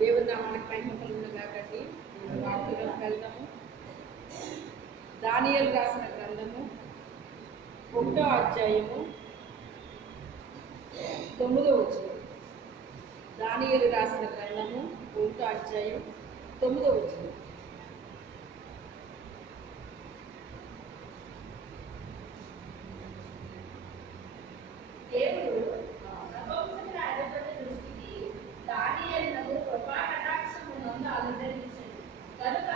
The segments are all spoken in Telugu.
దేవుని నామానికి మహిమ కలుగును గాకండి. వాక్యంలోకి వెళ్దాము. దానియేలు రాసిన గ్రంథము 1వ అధ్యాయము 9వ వచనం. దానియేలు రాసిన గ్రంథము 1వ అధ్యాయం 9వ వచనం. దేవుడు ప్రపంచముల అధిపతి దృష్టికి దానియేలునకు కృపా కటాక్షమునందు అనుగ్రహించెను. కనుక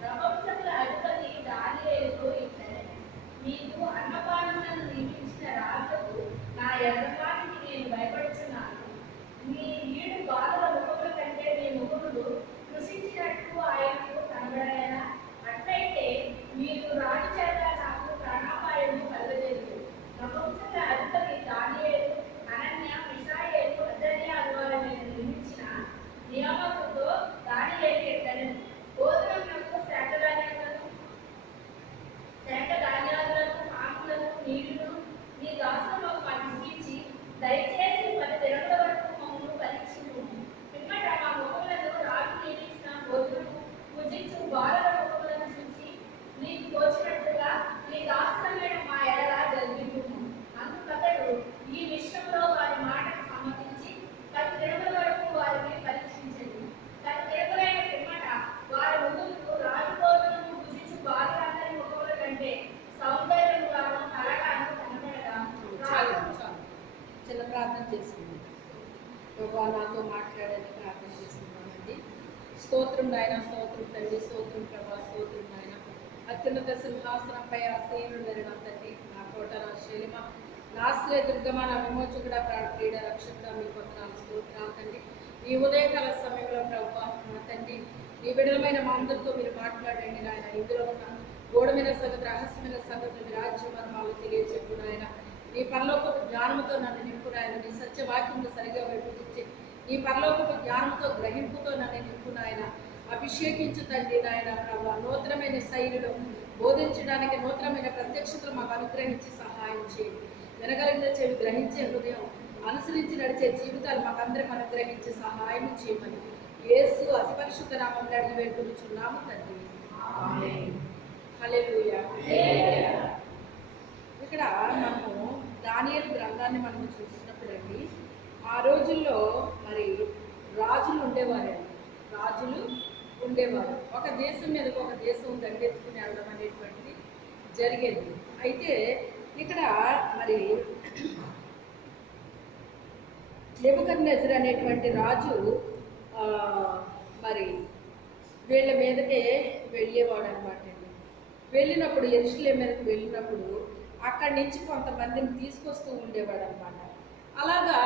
ప్రపంచముల అధిపతి దానియేలుతో ఇట్లనెను, నీకు అన్నపానములను నియమించిన రాజుకు నా యజమానికి నేను భయపడుచున్నాను. నీ ఈడు బాధల ముఖముల కంటే నీ ముఖములు కృషించినట్టు ఆయనకు కనబడలేనా? అట్లయితే మీరు రాజు చేత నాకు ప్రాణాపాయము కలగలేదు. ప్రపంచముల అధిపతి దానియేలు, అనన్య, మిషాయేలు, అజర్యా ద్వారా నేను నిర్మించిన నియామకుతో దానియేలు ఎట్లనెను, భోజనమునకు శాఖధాన్యాలను, ఆకులను, నీళ్లను నీ దాసులకు పంపించి దయచేసి 10 దినముల వరకు మమ్మల్ని పరీక్షించుము. పిమ్మట మా ముఖములను రాజు నియమించిన భోజనము భుజించు బాలల ముఖములను చూసి నీకు తోచినట్లుగా నీ దాసులమైన మా ఎడల జరిగించుము. అందుకతడు ఈ విషయంలో వారి మాటకు సమ్మతించి 10 దినముల వరకు వారిని పరీక్షించండి. 10 దినములైన పిమ్మట వారి ముందుకు రాజు భోజనము భుజించు బాలురందరి ముఖముల కంటే సౌందర్యం గాను కలగాను కనబడగా చిన్న ప్రార్థన చేసుకుందాం. ప్రభా, నాతో మాట్లాడని ప్రార్థన చేసుకుందామండి. స్తోత్రం నాయన, స్తోత్రం తండ్రి, స్తోత్రం ప్రభా, స్తోత్రం నాయన. అత్యున్నత సింహాసనంపై ఆసీనుడైన తండ్రి, నా కోట, నా శైలిమ, నా ఆశ్రయ దుర్గమ, నా విమోచకుడ, క్రీడ రక్షకుడ, మీ వందనాలు, స్తోత్రాలు తండ్రి. ఈ ఉదయకాల సమయంలో ప్రభా నా తండ్రి, ఈ బిడలమైన మా అందరితో మీరు మాట్లాడండి నాయన. ఇందులో ఉన్న గూఢమైన సంగతి, రహస్యమైన సంగతి, మీ రాజ్య మర్మాలు తెలియచెప్పు నాయన. నీ పరలోకపు జ్ఞానముతో నన్ను నింపు నాయన. నీ సత్యవాక్యమును సరిగా విభజించి నీ పరలోకపు జ్ఞానంతో గ్రహింపుతో నన్ను నింపు నాయన. అభిషేకించు తండ్రి నాయన. ప్రభావ నూతనమైన శైలిలో బోధించడానికి నూతనమైన ప్రత్యక్షతలు మాకు అనుగ్రహించి సహాయం చేయండి. వినగలిగిన చెవి, గ్రహించే హృదయం, అనుసరించి నడిచే జీవితాలు మాకందరికి అనుగ్రహించి సహాయం చేయమని యేసు అతి పరిశుద్ధ నామములో అడిగి వేడుకొనుచున్నాము తండ్రి, ఆమేన్. హల్లెలూయా. ఇక్కడ మనము దానియేలు గ్రంథాన్ని మనము చూసినప్పుడు అండి, ఆ రోజుల్లో మరి రాజులు ఉండేవారు. ఒక దేశం మీదకి ఒక దేశం దండెత్తుకుని వెళ్ళడం అనేటువంటిది జరిగేది. అయితే ఇక్కడ మరి నెబుకద్నెజర్ అనేటువంటి రాజు మరి వీళ్ళ మీదకే వెళ్ళేవాడు అనమాట అండి. వెళ్ళినప్పుడు యెరూషలేము మీదకి వెళ్ళినప్పుడు అక్కడి నుంచి కొంతమందిని తీసుకొస్తూ ఉండేవాడు అనమాట. అలాగా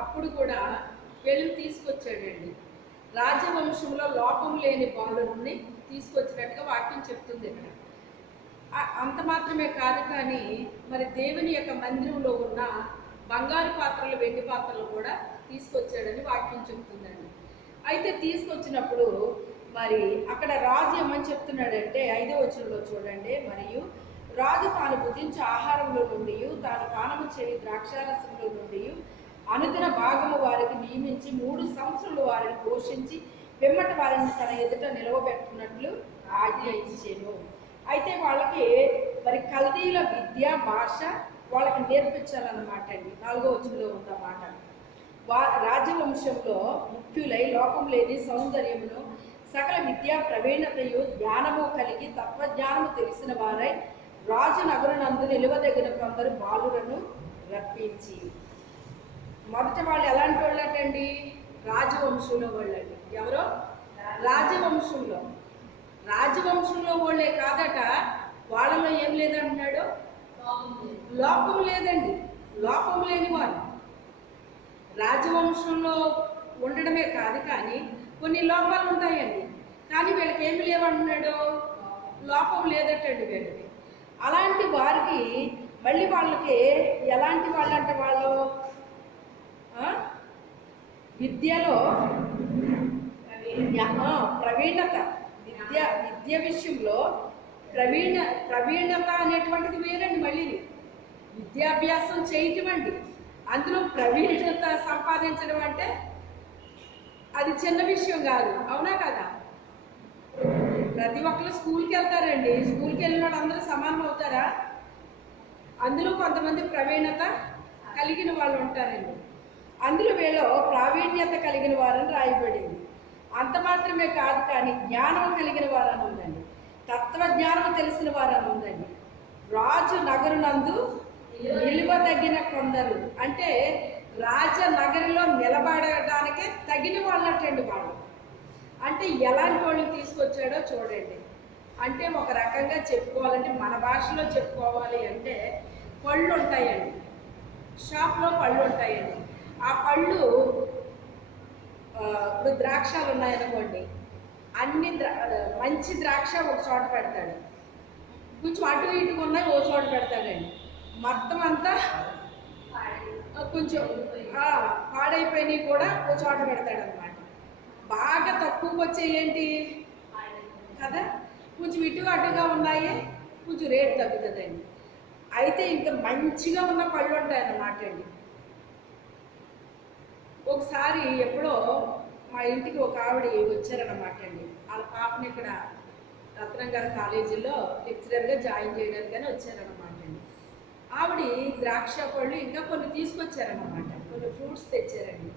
అప్పుడు కూడా వీళ్ళని తీసుకొచ్చాడండి. రాజవంశంలో లోపం లేని బాలుని తీసుకొచ్చినట్టుగా వాక్యం చెప్తుంది ఇక్కడ. అంత మాత్రమే కాదు, కానీ మరి దేవుని యొక్క మందిరంలో ఉన్న బంగారు పాత్రలు, వెండి పాత్రలు కూడా తీసుకొచ్చాడని వాక్యం చెప్తుందండి. అయితే తీసుకొచ్చినప్పుడు మరి అక్కడ రాజు ఏమని చెప్తున్నాడంటే 5వ వచనంలో చూడండి, మరియు రాజు తాను భుజించే ఆహారంలో నుండి, తాను పానము చేయి ద్రాక్షారసంలో నుండి అనుదిన భాగము వారికి నియమించి 3 సంవత్సరాలు వారిని పోషించి పిమ్మట వారిని తన ఎదుట నిలవబెట్టుకున్నట్లు ఆజ్ఞ ఇచ్చాను. అయితే వాళ్ళకి మరి కల్దీల విద్య, భాష వాళ్ళకి నేర్పించాలన్నమాట అండి. 4వ వచనంలో ఉందన్నమాట. రాజవంశంలో ముఖ్యులై లోకం లేని సౌందర్యమును, సకల విద్యా ప్రవీణతయు, జ్ఞానము కలిగి తత్వజ్ఞానము తెలిసిన వారై రాజు నగరునందు నిలువదగిన కొందరు బాలులను రప్పించి. మొదట వాళ్ళు ఎలాంటి వాళ్ళటండి? రాజవంశంలో వాళ్ళండి. ఎవరో రాజవంశంలో వాళ్ళే కాదట. వాళ్ళలో ఏం లేదంటున్నాడు? లోపం లేదండి. లోపం లేని వాళ్ళు రాజవంశంలో ఉండడమే కాదు, కానీ కొన్ని లోపాలు ఉంటాయండి. కానీ వీళ్ళకి ఏమి లేవంటున్నాడు? లోపం లేదటండి వీళ్ళకి. అలాంటి వారికి మళ్ళీ వాళ్ళకి ఎలాంటి వాళ్ళంటే వాళ్ళు విద్యలో ప్రవీణత, విద్య విషయంలో ప్రవీణత అనేటువంటిది వేరండి. మళ్ళీ విద్యాభ్యాసం చేయటం అండి, అందులో ప్రవీణత సంపాదించడం అంటే అది అది చిన్న విషయం కాదు, అవునా కదా? ప్రతి ఒక్కరు స్కూల్కి వెళ్తారండి. స్కూల్కి వెళ్ళిన వాళ్ళు అందరూ సమానం అవుతారా? అందులో కొంతమంది ప్రవీణత కలిగిన వాళ్ళు ఉంటారండి. అందులో వీళ్ళు ప్రావీణ్యత కలిగిన వారని రాయబడింది. అంత మాత్రమే కాదు, కానీ జ్ఞానం కలిగిన వారని ఉందండి, తత్వజ్ఞానం తెలిసిన వారని ఉందండి. రాజు నగరునందు నిలువదగిన కొందరు, అంటే రాజనగరిలో నిలబడటానికే తగిన వాళ్ళటండి వాళ్ళు. అంటే ఎలాంటి వాళ్ళని తీసుకొచ్చాడో చూడండి. అంటే ఒక రకంగా చెప్పుకోవాలంటే, మన భాషలో చెప్పుకోవాలి అంటే, పళ్ళు ఉంటాయండి, షాప్లో పళ్ళు ఉంటాయండి. ఆ పళ్ళు ఇప్పుడు ద్రాక్షలు ఉన్నాయనుకోండి, అన్ని మంచి ద్రాక్ష ఒక చోట పెడతాడు, కొంచెం అటు ఇటుగా ఉన్నాయి ఓ చోట పెడతాడండి. మొత్తం అంతా కొంచెం పాడైపోయినవి కూడా ఓ చోట పెడతాడు అనమాట. బాగా తక్కువకి వచ్చేవి ఏంటి కదా, కొంచెం ఇటుగా అటుగా ఉన్నాయి, కొంచెం రేటు తగ్గుతుందండి. అయితే ఇంకా మంచిగా ఉన్న పళ్ళు ఉంటాయన్నమాట అండి. ఒకసారి ఎప్పుడో మా ఇంటికి ఒక ఆవిడ వచ్చారన్నమాట అండి. వాళ్ళ పాపని ఇక్కడ రత్నం గారి కాలేజీలో లెక్చరర్గా జాయిన్ చేయడానికని వచ్చారన్నమాట అండి. ఆవిడ ద్రాక్ష పళ్ళు ఇంకా కొన్ని తీసుకొచ్చారన్నమాట, కొన్ని ఫ్రూట్స్ తెచ్చారండి.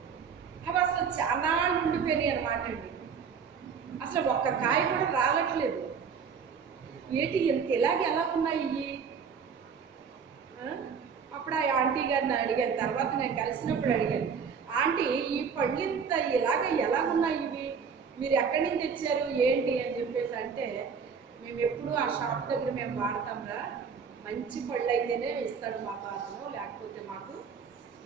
అవి అసలు చాలా ఉండిపోయినాయి అనమాట అండి. అసలు ఒక్క కాయ కూడా రాలట్లేదు. ఏంటి ఇంత ఇలాగే ఎలా ఉన్నాయి ఇవి? అప్పుడు ఆ ఆంటీ గారిని అడిగాను, తర్వాత నేను కలిసినప్పుడు అడిగాను, ఆంటీ ఈ పళ్ళు ఇంత ఇలాగ ఎలా ఉన్నాయి ఇవి, మీరు ఎక్కడి నుంచి తెచ్చారు ఏంటి అని చెప్పేసి అంటే, మేము ఎప్పుడు ఆ షాప్ దగ్గర మేము వాడతాంరా, మంచి పళ్ళు అయితేనే ఇస్తాడు మా పాత్రలో, లేకపోతే మాకు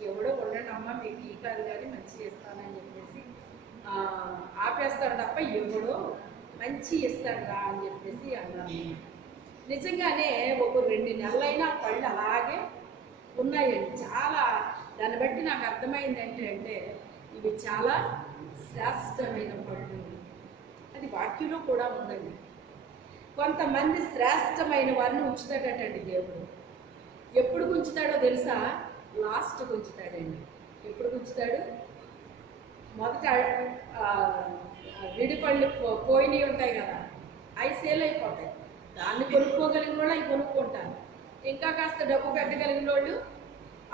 ఎవడో ఉండండి అమ్మ మీకు ఈ కాదు కానీ మంచిగా ఇస్తానని చెప్పేసి ఆపేస్తాడు తప్ప ఎవడో మంచి ఇస్తాడు రా అని చెప్పేసి అన్నాను. నిజంగానే ఒక 2 నెలలైనా పళ్ళు అలాగే ఉన్నాయండి. చాలా దాన్ని బట్టి నాకు అర్థమైంది ఏంటంటే ఇవి చాలా శ్రేష్టమైన పళ్ళు. అది వాక్యంలో కూడా ఉందండి. కొంతమంది శ్రేష్టమైన వారిని ఉంచుతాడటండి దేవుడు. ఎప్పుడు ఉంచుతాడో తెలుసా? లాస్ట్కి ఉంచుతాడండి. ఎప్పుడు ఉంచుతాడు? మొదట విడిపళ్ళు పోయినవి ఉంటాయి కదా, అవి సేల్ అయిపోతాయి, దాన్ని కొనుక్కోగలిగిన వాళ్ళు అవి కొనుక్కుంటారు. ఇంకా కాస్త డబ్బు పెట్టగలిగిన వాళ్ళు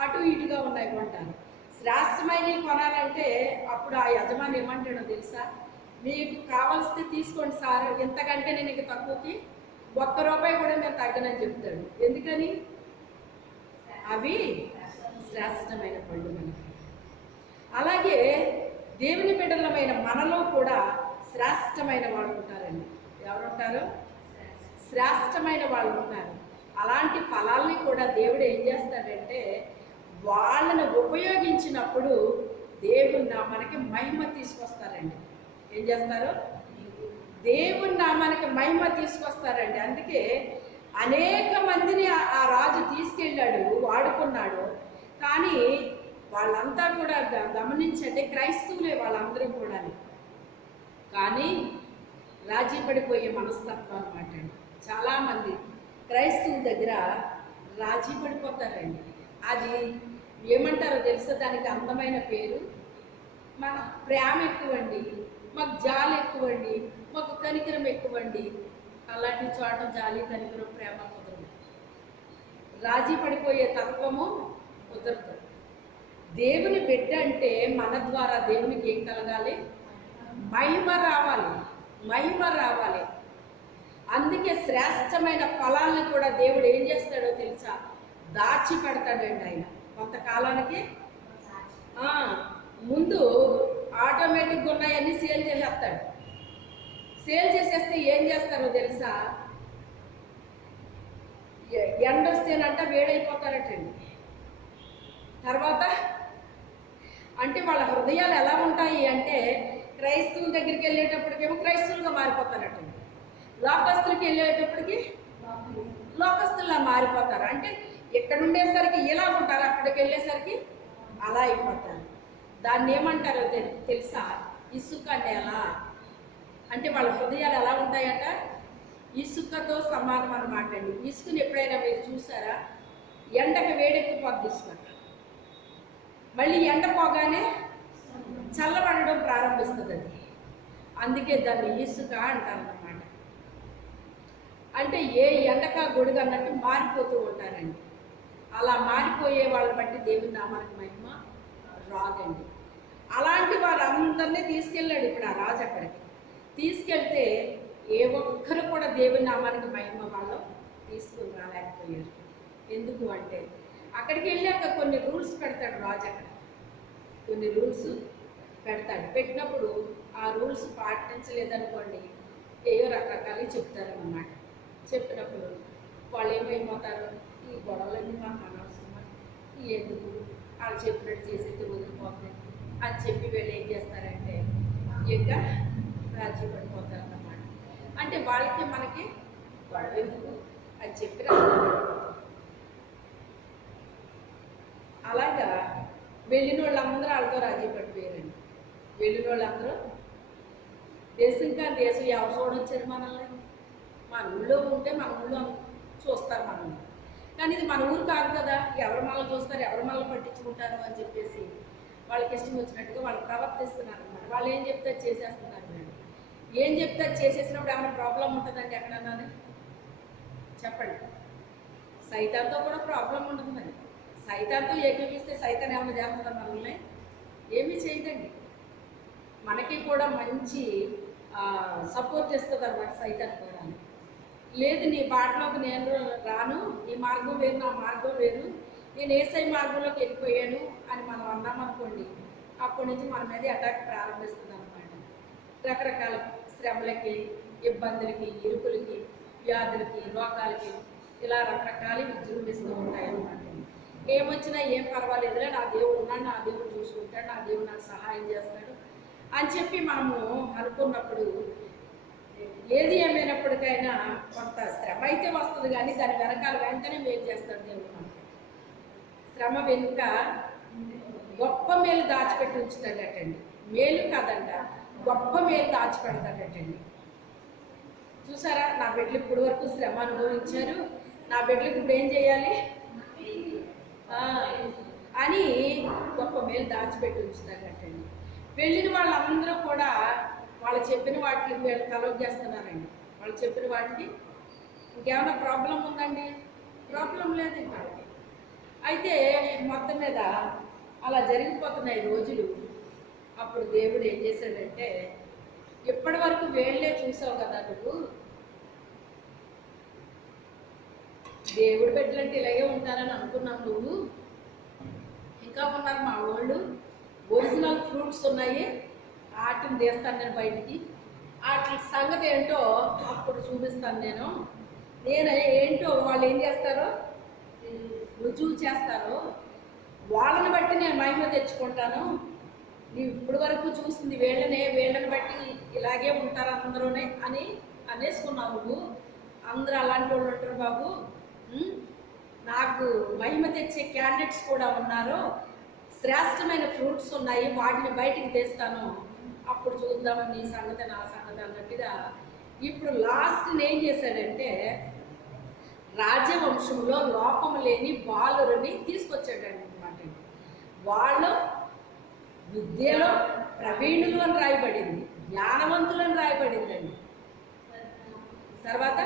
అటు ఇటుగా ఉన్నాయి కొంటారు. శ్రేష్టమైనవి కొనాలంటే అప్పుడు ఆ యజమాని ఏమంటాడో తెలుసా? మీకు కావాల్సితే తీసుకోండి సార్, ఎంతకంటే నేను ఇక తక్కువకి ₹1 కూడా నేను తగ్గనని చెప్తాడు. ఎందుకని? అవి శ్రేష్టమైన పళ్ళు మనకి. అలాగే దేవుని బిడ్డలమైన మనలో కూడా శ్రేష్టమైన వాళ్ళు ఉంటారండి. ఎవరుంటారు? శ్రేష్టమైన వాళ్ళు ఉంటారు. అలాంటి ఫలాల్ని కూడా దేవుడు ఏం చేస్తాడంటే, వాళ్ళని ఉపయోగించినప్పుడు దేవుని నామానికి మహిమ తీసుకొస్తారండి. ఏం చేస్తారు? దేవుని నామానికి మహిమ తీసుకొస్తారండి. అందుకే అనేక మందిని ఆ రాజు తీసుకెళ్ళాడు, వాడుకున్నాడు. కానీ వాళ్ళంతా కూడా గమనించండి, క్రైస్తవులే వాళ్ళందరూ కూడా. కానీ రాజీ పడిపోయే మనస్తత్వం అనమాట అండి. చాలామంది క్రైస్తవుల దగ్గర రాజీ పడిపోతారండి. అది ఏమంటారో తెలుసా? దానికి అందమైన పేరు, మన ప్రేమ ఎక్కువండి, మాకు జాలి ఎక్కువండి, మాకు కనికరం ఎక్కువండి. అలాంటి చోట జాలి కనికరం ప్రేమ కుదరదు. రాజీ పడిపోయే తత్వము కుదరదు. దేవుని బిడ్డ అంటే మన ద్వారా దేవునికి ఏం కలగాలి? మహిమ రావాలి, మహిమ రావాలి. అందుకే శ్రేష్టమైన ఫలాలను కూడా దేవుడు ఏం చేస్తాడో తెలుసా? దాచి పెడతాడండి ఆయన కొంతకాలానికి. ముందు ఆటోమేటిక్గా ఉన్నాయన్నీ సేల్ చేసేస్తాడు. సేల్ చేసేస్తే ఏం చేస్తారో తెలుసా? ఎండ వస్తేనంట వేడైపోతారటండి. తర్వాత అంటే వాళ్ళ హృదయాలు ఎలా ఉంటాయి అంటే, క్రైస్తవుల దగ్గరికి వెళ్ళేటప్పటికేమో క్రైస్తవులుగా మారిపోతారటండి, లోకస్తులకి వెళ్ళేటప్పటికి లోకస్తుల్లా మారిపోతారు. అంటే ఇక్కడ ఉండేసరికి ఇలా ఉంటారు, అక్కడికి వెళ్ళేసరికి అలా అయిపోతారు. దాన్ని ఏమంటారో తెలుసా? ఇసుక నేల. అంటే వాళ్ళ హృదయాలు ఎలా ఉంటాయట? ఇసుకతో సమానం అన్నమాట అండి. ఇసుకని ఎప్పుడైనా మీరు చూసారా? ఎండకి వేడెక్కిపోద్ది ఇసుక, మళ్ళీ ఎండ పోగానే చల్లబడడం ప్రారంభిస్తుంది అది. అందుకే దాన్ని ఇసుక అంటారన్నమాట. అంటే ఏ ఎండక గొడుగు అన్నట్టు మారిపోతూ ఉంటారండి. అలా మారిపోయే వాళ్ళని బట్టి దేవుని నామానికి మహిమ రాదండి. అలాంటి వారందరినీ తీసుకెళ్ళాడు ఇప్పుడు ఆ రాజు అక్కడికి. తీసుకెళ్తే ఏ ఒక్కరు కూడా దేవుని నామానికి మహిమ వాళ్ళు తీసుకుని రాలేకపోయారు. ఎందుకు అంటే అక్కడికి వెళ్ళాక కొన్ని రూల్స్ పెడతాడు రాజు. అక్కడ కొన్ని రూల్స్ పెడతాడు. పెట్టినప్పుడు ఆ రూల్స్ పాటించలేదనుకోండి ఏవో రకరకాలు చెప్తారన్నమాట. చెప్పినప్పుడు వాళ్ళు ఏమైపోతారు, ఈ గొడవలన్నీ మాకు అనవసరమా, ఎందుకు వాళ్ళు చెప్పినట్టు చేసేది వదిలిపోతుంది అని చెప్పి వీళ్ళు ఏం చేస్తారంటే ఇంకా రాజీ పడిపోతారు అన్నమాట. అంటే వాళ్ళకి మనకి గొడవ ఎందుకు అని చెప్పి అలాగా వెళ్ళిన వాళ్ళందరూ వాళ్ళతో రాజీ పడిపోయారండి. వెళ్ళిన వాళ్ళందరూ దేశం కానీ దేశం ఎవరు చూడొచ్చారు మనల్ని. మన ఊళ్ళో ఉంటే మన ఊళ్ళో చూస్తారు మనల్ని, కానీ ఇది మన ఊరు కాదు కదా, ఎవరు మనల్ని చూస్తారు, ఎవరు మనల్ని పట్టించుకుంటారు అని చెప్పేసి వాళ్ళకి ఇష్టం వచ్చినట్టుగా వాళ్ళు ప్రవర్తిస్తున్నారు అన్నమాట. వాళ్ళు ఏం చెప్తే చేసేస్తున్నారు. అండి ఏం చెప్తే చేసేసినప్పుడు ఏమైనా ప్రాబ్లం ఉంటుందండి ఎక్కడన్నా చెప్పండి. సైతాన్తో కూడా ప్రాబ్లం ఉంటుంది. మరి సైతాన్తో ఏకీపిస్తే సైతాన్ ఏమైనా చేస్తుందా మనల్ని? ఏమీ చేయదండి. మనకి కూడా మంచి సపోర్ట్ ఇస్తుంది అన్నమాట సైతాన్ కూడా. లేదు నీ బాటలోకి నేను రాను, నీ మార్గం వేరు నా మార్గం వేరు, నేను ఏసై మార్గంలోకి వెళ్ళిపోయాను అని మనం అన్నామనుకోండి, అప్పటి నుంచి మన మీద అటాక్ ప్రారంభిస్తుంది అనమాట. రకరకాల శ్రమలకి, ఇబ్బందులకి, ఇరుకులకి, వ్యాధులకి, రోగాలకి ఇలా రకరకాలు విజృంభిస్తూ ఉంటాయి అన్నమాట. ఏమొచ్చినా ఏం పర్వాలేదులే, నా దేవుడు ఉన్నాడు, నా దేవుడు చూసుకుంటాడు, నా దేవుడు నాకు సహాయం చేస్తాడు అని చెప్పి మనము అనుకున్నప్పుడు ఏది ఏమైనప్పటికైనా కొంత శ్రమ అయితే వస్తుంది, కానీ దాని వెనకాల వెంటనే మేలు చేస్తాడు దేవుడు మనకు. శ్రమ వెనుక గొప్ప మేలు దాచిపెట్టి ఉంచుతాడటండి. మేలు కాదంట, గొప్ప మేలు దాచిపెడతాడటండి. చూసారా, నా బిడ్డలు ఇప్పటి వరకు శ్రమ అనుభవించారు, నా బిడ్డలకు ఇప్పుడు ఏం చేయాలి అని గొప్ప మేలు దాచిపెట్టి ఉంచుతాడటండి. వెళ్ళిన వాళ్ళందరూ కూడా వాళ్ళు చెప్పిన వాటికి వీళ్ళు తలొగ్గేస్తున్నారండి. వాళ్ళు చెప్పిన వాటికి ఇంకేమైనా ప్రాబ్లం ఉందండి? ప్రాబ్లం లేదు ఇంకా. అయితే మొత్తం మీద అలా జరిగిపోతున్నాయి రోజులు. అప్పుడు దేవుడు ఏం చేశాడంటే, ఇప్పటి వరకు వేళ్ళే చూసావు కదా నువ్వు, దేవుడు బిడ్డలంటే ఇలాగే ఉంటారని అనుకున్నావు నువ్వు, ఇంకా ఉన్నారు మా వాళ్ళు, ఒరిజినల్ ఫ్రూట్స్ ఉన్నాయి, వాటిని తీస్తాను నేను బయటికి, వాటి సంగతి ఏంటో అప్పుడు చూపిస్తాను నేను ఏంటో వాళ్ళు ఏం చేస్తారో రుజువు చేస్తారో వాళ్ళని బట్టి నేను మహిమ తెచ్చుకుంటాను. నీవు ఇప్పటి వరకు చూసింది వీళ్ళని బట్టి ఇలాగే ఉంటారు అందరూనే అని అనేసుకున్నావు నువ్వు. అందరూ అలాంటి వాళ్ళు ఉంటారు బాబు, నాకు మహిమ తెచ్చే క్యాండిడేట్స్ కూడా ఉన్నారు, శ్రేష్టమైన ఫ్రూట్స్ ఉన్నాయి, వాటిని బయటికి తెస్తాను, అప్పుడు చూద్దాము నీ సంగతి నా సంగతి అన్నట్టుగా. ఇప్పుడు లాస్ట్ ఏం చేశాడంటే, రాజవంశంలో లోపం లేని బాలురుని తీసుకొచ్చాడండి అనమాట. వాళ్ళు విద్యలో ప్రవీణులు అని రాయబడింది, జ్ఞానవంతులని రాయబడిందండి. తర్వాత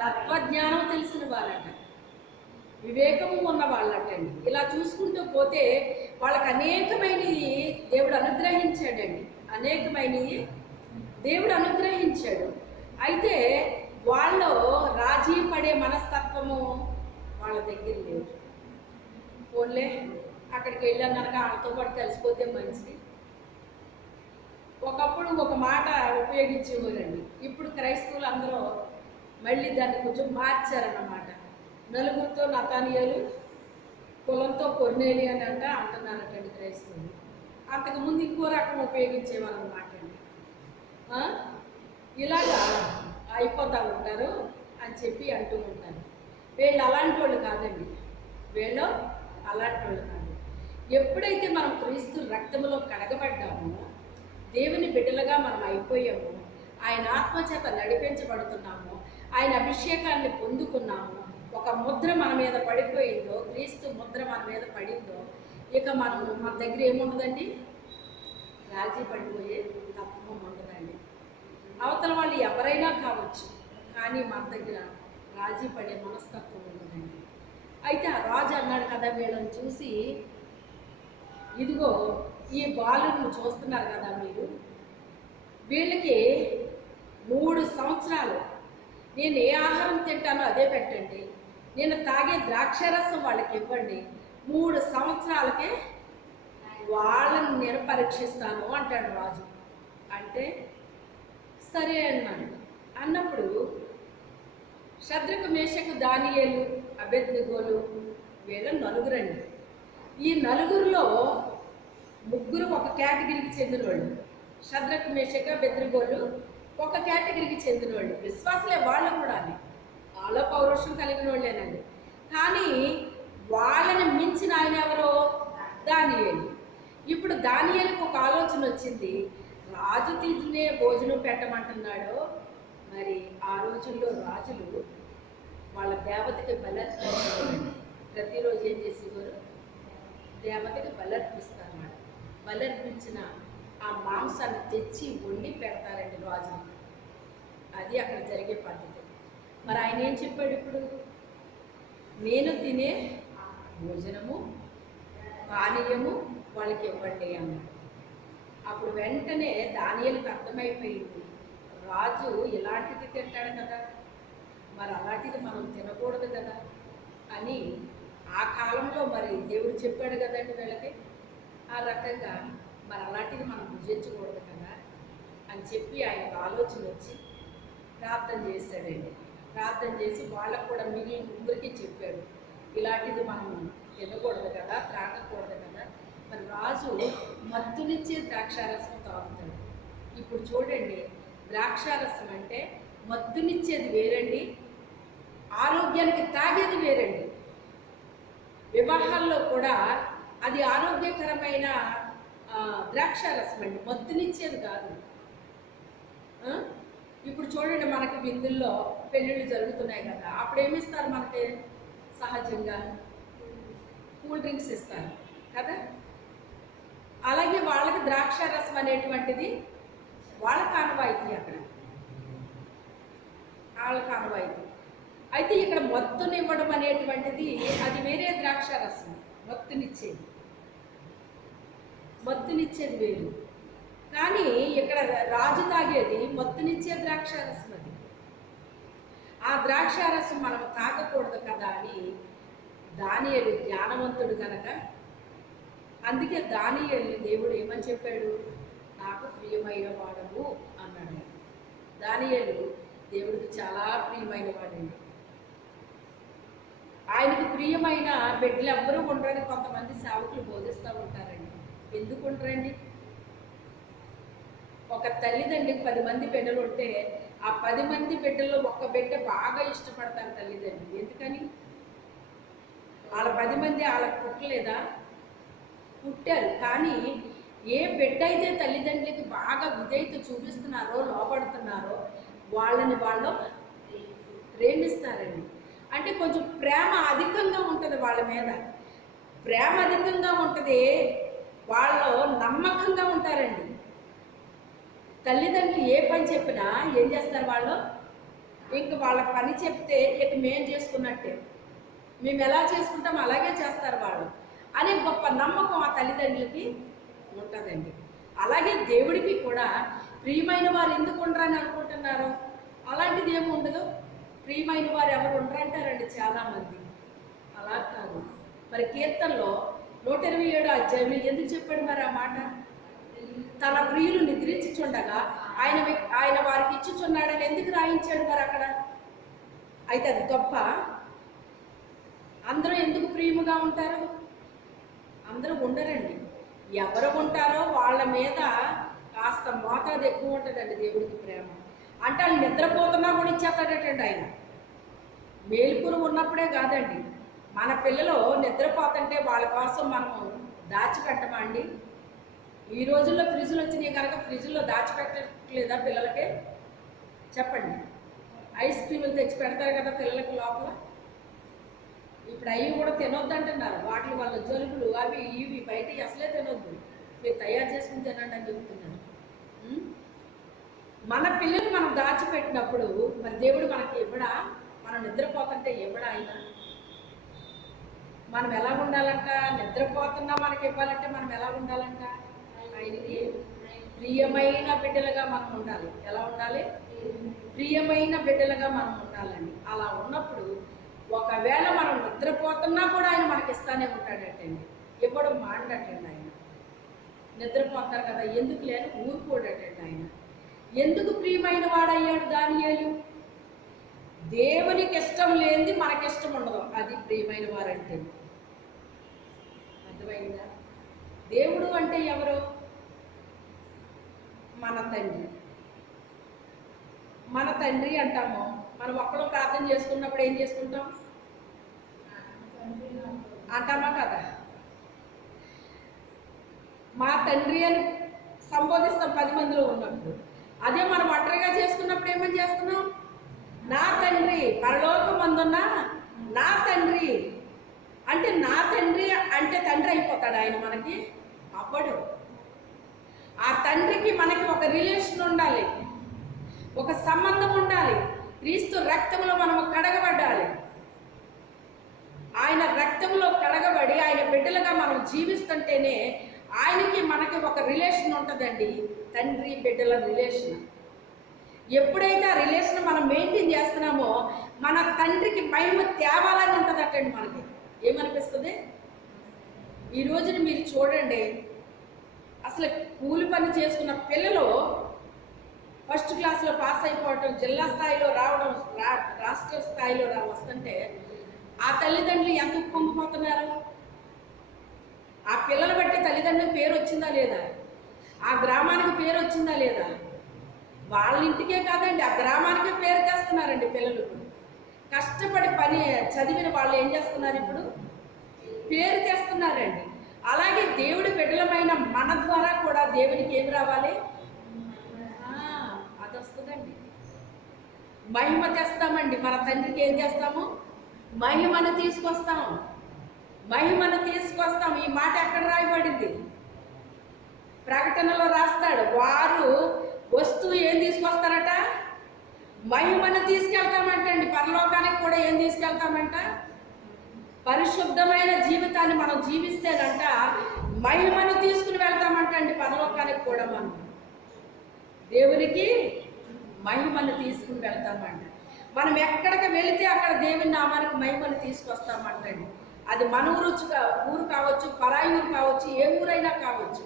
తత్వజ్ఞానం తెలిసిన వాళ్ళట, వివేకము ఉన్న వాళ్ళటండి. ఇలా చూసుకుంటూ పోతే వాళ్ళకి అనేకమైనవి దేవుడు అనుగ్రహించాడండి, అనేకమైనవి దేవుడు అనుగ్రహించాడు. అయితే వాళ్ళు రాజీ పడే మనస్తత్వము వాళ్ళ దగ్గర లేదు. పోన్లే అక్కడికి వెళ్ళాం కనుక వాళ్ళతో పాటు కలిసిపోతే మంచిది. ఒకప్పుడు ఒక మాట ఉపయోగించేవారండి, ఇప్పుడు క్రైస్తవులు అందరూ మళ్ళీ దాన్ని కొంచెం మార్చారన్నమాట. నలుగురితో నతానియాలు, కులంతో కొర్నేలి అని అంటున్నారటండి క్రైస్తవులు. అంతకుముందు ఇంకో రకం ఉపయోగించేవారు అన్నమాట అండి. ఇలాగా అయిపోతూ ఉంటారు అని చెప్పి అంటూ ఉంటారు. వీళ్ళు అలాంటి వాళ్ళు కాదండి, వీళ్ళు అలాంటి వాళ్ళు కాదు. ఎప్పుడైతే మనం క్రీస్తు రక్తంలో కడగబడ్డామో, దేవుని బిడ్డలుగా మనం అయిపోయామో, ఆయన ఆత్మచేత నడిపించబడుతున్నాము, ఆయన అభిషేకాన్ని పొందుకున్నాము, ఒక ముద్ర మన మీద పడిపోయిందో, క్రీస్తు ముద్ర మన మీద పడిందో, ఇక మన దగ్గర ఏముండదండి, రాజీ పడిపోయే తత్వం ఉండదండి. అవతల వాళ్ళు ఎవరైనా కావచ్చు, కానీ మన దగ్గర రాజీ పడే మనస్తత్వం ఉండదండి. అయితే ఆ రాజు అన్నాడు కదా వీళ్ళని చూసి, ఇదిగో ఈ బాలుని చూస్తున్నారు కదా మీరు, వీళ్ళకి 3 సంవత్సరాలు నేను ఏ ఆహారం తింటానో అదే పెట్టండి, నేను తాగే ద్రాక్షారసం వాళ్ళకి ఇవ్వండి, 3 సంవత్సరాలకే వాళ్ళని నేను పరీక్షిస్తాను అంటాడు రాజు. అంటే సరే అన్నాడు. అన్నప్పుడు శద్రకు, మేషకు, దానియేలు, అబేద్నెగోలు వీళ్ళ నలుగురండి. ఈ నలుగురిలో 3 ఒక కేటగిరీకి చెందిన వాళ్ళు. శద్రకు, మేషకు, అబేద్నెగోలు ఒక కేటగిరీకి చెందిన వాళ్ళు, విశ్వాసులే వాళ్ళు కూడా, వాళ్ళ పౌరుషం కలిగిన వాళ్ళేనండి. కానీ వాళ్ళని మించిన ఆయన ఎవరో దానియేలు. ఇప్పుడు దానియేలుకు ఒక ఆలోచన వచ్చింది, రాజు తినే భోజనం పెట్టమంటున్నాడు. మరి ఆ రోజుల్లో రాజులు వాళ్ళ దేవతకి బలర్పించేవారు. ప్రతిరోజు ఏం చేసేవారు, దేవతకి బలర్పిస్తారన్నమాట. బలర్పించిన ఆ మాంసాన్ని తెచ్చి వండి పెడతారండి రాజులు. అది అక్కడ జరిగే పద్ధతి. మరి ఆయన ఏం చెప్పాడు ఇప్పుడు, నేను తినే భోజనము పానీయము వాళ్ళకి ఇవ్వండి అన్నాడు. అప్పుడు వెంటనే దానియేలుకు అర్థమైపోయింది, రాజు ఇలాంటిది తింటాడు కదా, మరి అలాంటిది మనం తినకూడదు కదా అని. ఆ కాలంలో మరి దేవుడు చెప్పాడు కదండి వీళ్ళకి, ఆ రకంగా మరి అలాంటిది మనం భుజించకూడదు కదా అని చెప్పి ఆయనకు ఆలోచన వచ్చి ప్రార్థన చేశాడండి. ప్రార్థన చేసి వాళ్ళకు కూడా మిగిలిన ముగ్గురికి చెప్పాడు, ఇలాంటిది మనం తినకూడదు కదా, త్రాగకూడదు కదా. మరి రాజు మత్తునిచ్చే ద్రాక్షారసం తాగుతాడు. ఇప్పుడు చూడండి, ద్రాక్షారసం అంటే మత్తునిచ్చేది వేరండి, ఆరోగ్యానికి తాగేది వేరండి. వివాహాల్లో కూడా అది ఆరోగ్యకరమైన ద్రాక్షారసం అండి, మత్తునిచ్చేది కాదు. ఇప్పుడు చూడండి, మనకి విందుల్లో పెళ్ళిళ్ళు జరుగుతున్నాయి కదా, అప్పుడు ఏమిస్తారు మనకి, సహజంగా కూల్ డ్రింక్స్ ఇస్తారు కదా. అలాగే వాళ్ళకి ద్రాక్షారసం అనేటువంటిది వాళ్ళకి ఆనవాయితీ, అక్కడ వాళ్ళకి ఆనవాయితీ. అయితే ఇక్కడ మత్తునివ్వడం అనేటువంటిది అది వేరే ద్రాక్షారసం, మత్తునిచ్చేది వేరు. కానీ ఇక్కడ రాజు తాగేది మత్తునిచ్చే ద్రాక్షారసం. అది ఆ ద్రాక్షారసం మనం తాగకూడదు కదా అని దానియేలు జ్ఞానవంతుడు కనుక, అందుకే దానియేలు దేవుడు ఏమని చెప్పాడు, నాకు ప్రియమైన వాడవు అన్నాడు. దానియేలు దేవుడికి చాలా ప్రియమైన వాడండి. ఆయనకు ప్రియమైన బిడ్డలు ఎవ్వరూ ఉండరని కొంతమంది సేవకులు బోధిస్తూ ఉంటారండి. ఎందుకు ఉండరండి? ఒక తల్లిదండ్రికి 10 మంది బిడ్డలు ఉంటే ఆ 10 మంది బిడ్డల్లో ఒక్క బిడ్డ బాగా ఇష్టపడతారు తల్లిదండ్రులు. ఎందుకని? వాళ్ళ 10 మంది వాళ్ళకి పుట్టలేదా? పుట్టారు. కానీ ఏ బిడ్డ అయితే తల్లిదండ్రులకి బాగా విధేయత చూపిస్తున్నారో, లోపడుతున్నారో వాళ్ళని వాళ్ళు ప్రేమిస్తారండి. అంటే కొంచెం ప్రేమ అధికంగా ఉంటుంది వాళ్ళ మీద, ప్రేమ అధికంగా ఉంటుంది, వాళ్ళు నమ్మకంగా ఉంటారండి. తల్లిదండ్రులు ఏ పని చెప్పినా ఏం చేస్తారు వాళ్ళు, ఇంక వాళ్ళ పని చెప్తే ఇక మేము చేసుకున్నట్టే, మేము ఎలా చేసుకుంటాం అలాగే చేస్తారు వాళ్ళు అనే గొప్ప నమ్మకం ఆ తల్లిదండ్రులకి ఉంటుందండి. అలాగే దేవుడికి కూడా ప్రియమైన వారు ఎందుకు ఉండరని అనుకుంటున్నారు, అలాంటిది ఏమి ఉండదు. ప్రియమైన వారు ఎవరు ఉండరంటారండి చాలామంది, అలా కాదు. మరి కీర్తనలో 127 అధ్యాయంలో ఎందుకు చెప్పాడు మరి ఆ మాట, తన ప్రియులు నిద్రించుచుండగా ఆయన వారికి ఇచ్చుచున్నాడని ఎందుకు రాయించాడు మరి అక్కడ? అయితే అది గొప్ప. అందరూ ఎందుకు ప్రియముగా ఉంటారు? అందరూ ఉండరండి. ఎవరు ఉంటారో వాళ్ళ మీద కాస్త మోతాదు ఎక్కువ ఉంటుందండి దేవుడికి ప్రేమ. అంటే వాళ్ళు నిద్రపోతున్నా కూడా ఇచ్చేస్తాడటండి ఆయన. మేలుకుని ఉన్నప్పుడే కాదండి, మన పిల్లలు నిద్రపోతుంటే వాళ్ళ కోసం మనము దాచిపెట్టమా అండి? ఈ రోజుల్లో ఫ్రిడ్జ్లు వచ్చినాయి కనుక ఫ్రిడ్జ్లో దాచిపెట్టట్లేదా పిల్లలకి? చెప్పండి. ఐస్ క్రీములు తెచ్చి పెడతారు కదా పిల్లలకి లోపల. ఇప్పుడు అవి కూడా తినొద్దు అంటున్నారు, వాటి వల్ల జలుబులు అవి ఇవి బయట అసలే తినొద్దు. మీరు తయారు చేసుకుని తినండి అని చెప్తున్నాను. ఉం? మన పిల్లలు మనం దాచిపెట్టినప్పుడు మరి దేవుడు మనకి ఇవ్వడా? మనం నిద్రపోతుంటే ఇవ్వడా ఆయన? మనం ఎలా ఉండాలంట? నిద్రపోతున్నా మనకి ఇవ్వాలంటే మనం ఎలా ఉండాలంట? ఆయనకి ప్రియమైన బిడ్డలుగా మనం ఉండాలి. ఎలా ఉండాలి? ప్రియమైన బిడ్డలుగా మనం ఉండాలండి. అలా ఉన్నప్పుడు ఒకవేళ మనం నిద్రపోతున్నా కూడా ఆయన మనకి ఇస్తానే ఉంటాడటండి. ఇవ్వడం మాండటండి ఆయన. నిద్రపోతారు కదా ఎందుకు లేని ఊరుకోడటండి ఆయన. ఎందుకు ప్రియమైన వాడయ్యాడు దానియేలు? దేవునికి ఇష్టం లేనిది మనకిష్టం ఉండదు. అది ప్రియమైన వారంటే. అర్థమైందా? దేవుడు అంటే ఎవరు? మన తండ్రి. మన తండ్రి అంటాము. మనం ఒక్కడో ప్రార్థన చేసుకున్నప్పుడు ఏం చేసుకుంటాం? అంటామా కదా? మా తండ్రి అని సంబోధిస్తాం 10 మందిలో ఉన్నప్పుడు. అదే మనం ఒంటరిగా చేసుకున్నప్పుడు ఏమని చేస్తున్నాం? నా తండ్రి పరలోకమందున్న నా తండ్రి అంటే, నా తండ్రి అంటే తండ్రి అయిపోతాడు ఆయన మనకి? అవ్వడు. ఆ తండ్రికి మనకి ఒక రిలేషన్ ఉండాలి, ఒక సంబంధం ఉండాలి. క్రీస్తు రక్తంలో మనము కడగబడాలి. ఆయన రక్తంలో కడగబడి ఆయన బిడ్డలుగా మనం జీవిస్తుంటేనే ఆయనకి మనకి ఒక రిలేషన్ ఉంటుందండి. తండ్రి బిడ్డల రిలేషన్. ఎప్పుడైతే ఆ రిలేషన్ మనం మెయింటైన్ చేస్తున్నామో మన తండ్రికి మహిమ తేవాలని ఉంటుందటండి. మనకి ఏమనిపిస్తుంది? ఈ రోజున మీరు చూడండి, అసలు కూలి పని చేసుకున్న పిల్లలు ఫస్ట్ క్లాస్లో పాస్ అయిపోవటం, జిల్లా స్థాయిలో రావడం, రాష్ట్ర స్థాయిలో వస్తుంటే ఆ తల్లిదండ్రులు ఎంత పొంగిపోతున్నారు? ఆ పిల్లలు బట్టి తల్లిదండ్రులకు పేరు వచ్చిందా లేదా? ఆ గ్రామానికి పేరు వచ్చిందా లేదా? వాళ్ళ ఇంటికే కాదండి, ఆ గ్రామానికే పేరు తెస్తున్నారండి పిల్లలు. కష్టపడి పని చదివిన వాళ్ళు ఏం చేస్తున్నారు? ఇప్పుడు పేరు తెస్తున్నారండి. అలాగే దేవుడి బిడ్డలమైన మన ద్వారా కూడా దేవునికి ఏమి రావాలి? అది వస్తుందండి. మహిమ తెస్తామండి. మన తండ్రికి ఏం చేస్తాము? మహిమను తీసుకొస్తాం. మహిమను తీసుకొస్తాం. ఈ మాట ఎక్కడ రాయబడింది? ప్రకటనలో రాస్తాడు. వారు వస్తూ ఏం తీసుకొస్తారట? మహిమను తీసుకెళ్తామంటండి. పరలోకానికి కూడా ఏం తీసుకెళ్తామంట? పరిశుద్ధమైన జీవితాన్ని మనం జీవిస్తేనంట మహిమను తీసుకుని వెళ్తామంటండి పరలోకానికి కూడా. మనం దేవునికి మహిమను తీసుకుని వెళ్తామంట. మనం ఎక్కడికి వెళితే అక్కడ దేవుని నామానికి మహిమను తీసుకొస్తామంటండి. అది మన ఊరు కావచ్చు, పరాయి ఊరు కావచ్చు, ఏ ఊరైనా కావచ్చు.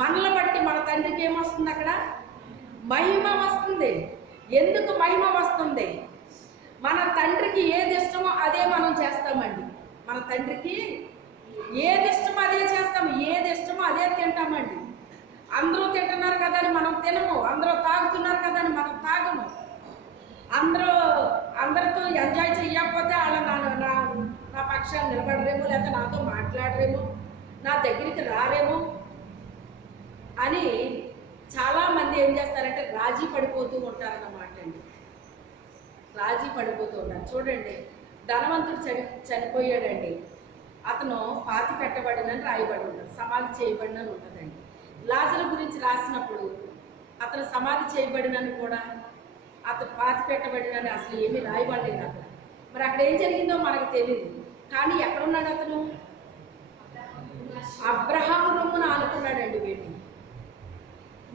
మనల్ని బట్టి మన తండ్రికి ఏమొస్తుంది? అక్కడ మహిమ వస్తుంది. ఎందుకు మహిమ వస్తుంది? మన తండ్రికి ఏది ఇష్టమో అదే మనం చేస్తామండి. మన తండ్రికి ఏది ఇష్టమో అదే చేస్తాము, ఏది ఇష్టమో అదే తింటామండి. అందరూ తింటున్నారు కదా అని మనం తినము, అందరూ తాగుతున్నారు కదా అని మనం తాగము. అందరితో ఎంజాయ్ చెయ్యకపోతే వాళ్ళ నా పక్షాన్ని నిలబడరేమో, లేకపోతే నాతో మాట్లాడరేమో, నా దగ్గరికి రారేమో అని చాలామంది ఏం చేస్తారంటే రాజీ పడిపోతూ ఉంటారన్నమాట అండి. రాజీ పడిపోతూ ఉంటారు. చూడండి, ధనవంతుడు చనిపోయాడండి. అతను పాతి పెట్టబడినని రాయబడి ఉంటుంది, సమాధి చేయబడినని ఉంటుందండి. లాజరు గురించి రాసినప్పుడు అతను సమాధి చేయబడినని కూడా, అతను పాతి పెట్టబడినని అసలు ఏమీ రాయబడలేదు అక్కడ. మరి అక్కడ ఏం జరిగిందో మనకు తెలియదు. కానీ ఎక్కడున్నాడు అతను? అబ్రహాము రొమ్మున ఆనుకున్నాడండి వీటిని.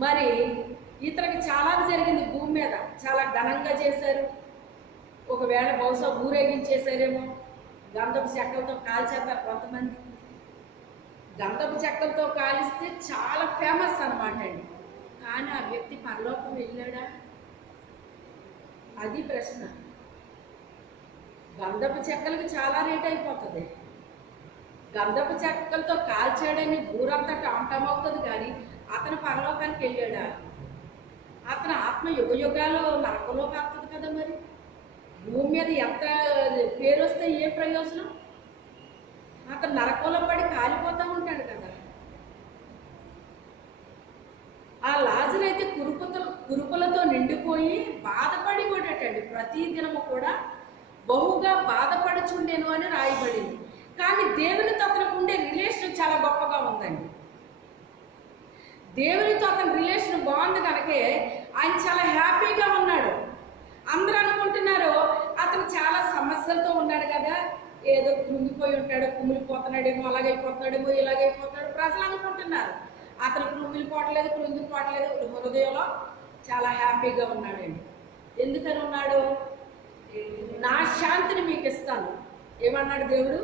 మరి ఇతనికి చాలా జరిగింది భూమి మీద. చాలా ఘనంగా చేశారు. ఒకవేళ బహుశా ఊరేగించేశారేమో. గంధపు చెక్కలతో కాల్చేస్తారు కొంతమంది. గంధపు చెక్కలతో కాలిస్తే చాలా ఫేమస్ అన్నమాట అండి. కానీ ఆ వ్యక్తి పరలోకం వెళ్ళాడా? అది ప్రశ్న. గంధపు చెక్కలకి చాలా రేట్ అయిపోతుంది. గంధపు చెక్కలతో కాల్చాడని ఊరంతా టామవుతుంది. కానీ అతను పరలోకానికి వెళ్ళాడా? అతని ఆత్మ యుగ యుగాలు నరకంలో కాస్తుంది కదా. మరి భూమి మీద ఎంత పేరు వస్తే ఏ ప్రయోజనం? అతను నరకంలో పడి కాలిపోతూ ఉంటాడు కదా. ఆ లాజరు అయితే కురుపులతో నిండిపోయి బాధపడి కూడాటండి. ప్రతి దినము కూడా బహుగా బాధపడుచుండేను అని రాయబడింది. కానీ దేవునితో అతనికి ఉండే రిలేషన్ చాలా గొప్పగా ఉందండి. దేవునితో అతని రిలేషన్ బాగుంది కనుకే ఆయన చాలా హ్యాపీగా ఉన్నాడు. అందరూ అనుకుంటున్నారు అతను చాలా సమస్యలతో ఉన్నాడు కదా, ఏదో కృంగిపోయి ఉంటాడు, కుమిలిపోతున్నాడేమో, అలాగైపోతున్నాడేమో, ఇలాగైపోతున్నాడు. ప్రజలు అనుకుంటున్నారు అతను కృంగిపోవట్లేదు, హృదయంలో చాలా హ్యాపీగా ఉన్నాడండి. ఎందుకని ఉన్నాడు? నా శాంతిని మీకు ఇస్తాను. ఏమన్నాడు దేవుడు?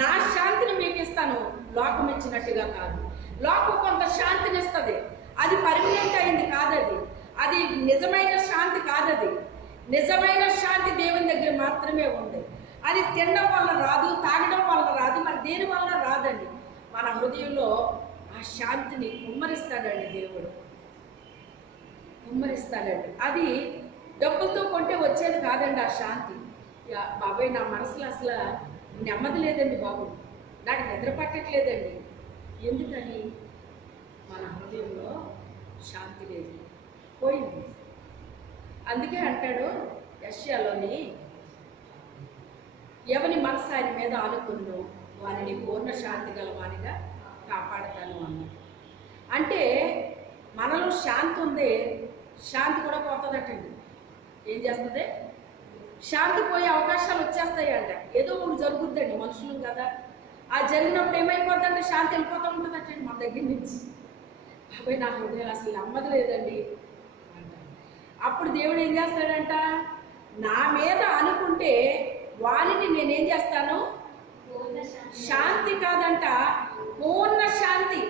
నా శాంతిని మీకు ఇస్తాను, లోకం ఇచ్చినట్టుగా కాదు. లోకం కొంత శాంతిని ఇస్తుంది, అది పర్మనెంట్ అయింది కాదది, అది నిజమైన శాంతి కాదది. నిజమైన శాంతి దేవుని దగ్గర మాత్రమే ఉంది. అది తినడం వల్ల రాదు, తాగడం వల్ల రాదు, మరి దేని వల్ల రాదండి. మన హృదయంలో ఆ శాంతిని కుమ్మరిస్తాడండి దేవుడు, కుమ్మరిస్తాడండి. అది డబ్బులతో కొంటే వచ్చేది కాదండి ఆ శాంతి. బాబాయ్ నా మనసులో అసలు నెమ్మది లేదండి బాబు, నాకు నిద్ర పట్టట్లేదండి. ఎందుకని? మన హృదయంలో శాంతి లేదు, పోయింది. అందుకే అంటాడు యెషయాలోని, ఎవని మనసు ఆయన మీద ఆనుకుందో వారిని పూర్ణ శాంతి గల వారిగా కాపాడుతాను అన్నాడు. అంటే మనలో శాంతి ఉంది, శాంతి కూడా పోతుందటండి. ఏం చేస్తుంది? శాంతి పోయే అవకాశాలు వచ్చేస్తాయి అంట. ఏదో ఒకటి జరుగుద్దండి, మనుషులు కదా. ఆ జరిగినప్పుడు ఏమైపోతుందంటే శాంతి వెళ్ళిపోతూ ఉంటుందటండి మన దగ్గర నుంచి. అబ్బాయి నా హృదయం అసలు నమ్మది లేదండి అంట. అప్పుడు దేవుడు ఏం చేస్తాడంట? నా మీద అనుకుంటే వారిని నేనేం చేస్తాను? శాంతి కాదంట, పూర్ణ శాంతి.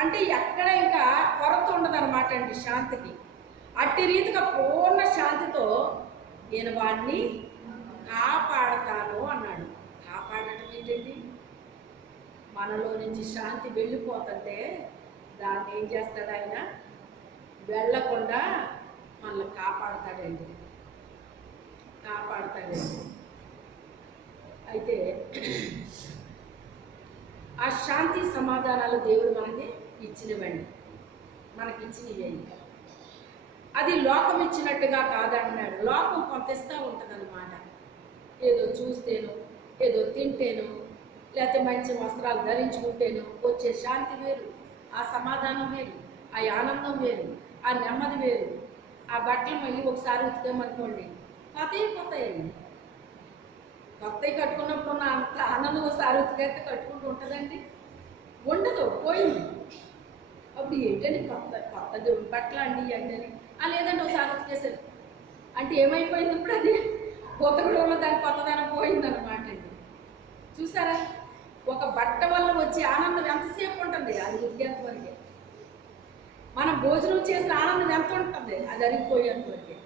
అంటే ఎక్కడ ఇంకా కొరత ఉండదు అనమాట అండి శాంతికి. అట్టి రీతిగా పూర్ణ శాంతితో నేను వాడిని కాపాడతాను అన్నాడు. కాపాడటం ఏంటండి? మనలో నుంచి శాంతి వెళ్ళిపోతుంటే దాన్ని ఏం చేస్తాడు ఆయన? వెళ్ళకుండా మనల్ని కాపాడతాడండి, కాపాడతాడండి. అయితే ఆ శాంతి సమాధానాలు దేవుడు మనకి ఇచ్చినవండి, మనకిచ్చినవి. అది లోకం ఇచ్చినట్టుగా కాదంటున్నాడు. లోకం కొంత ఇస్తూ ఉంటుంది అన్నమాట. ఏదో చూస్తేను, ఏదో తింటేను, లేకపోతే మంచి వస్త్రాలు ధరించుకుంటేను వచ్చే శాంతి వేరు, ఆ సమాధానం వేరు, ఆ ఆనందం వేరు, ఆ నెమ్మది వేరు. ఆ బట్టలు మళ్ళీ ఒకసారి ఉతికామనుకోండి కొత్తయండి. కొత్తవి కట్టుకున్నప్పుడు ఉన్న అంత ఆనందం ఒకసారి ఉతికైతే కట్టుకుంటూ ఉంటుందండి? ఉండదు, పోయింది. అప్పుడు ఏంటండి కొత్త బట్టలు అండి అంటే లేదండి ఒకసారి ఉతికేసారు అంటే ఏమైపోయింది? ఇప్పుడు అది కొత్తగూడలో దాని కొత్తదనం పోయిందన్నమాట అండి. చూసారా? ఒక బట్ట వల్ల వచ్చే ఆనందం ఎంతసేపు ఉంటుంది? అది ఉతికేంత వరకే. మనం భోజనం చేసిన ఆనందం ఎంత ఉంటుంది? అది అరిగిపోయేంత వరకే.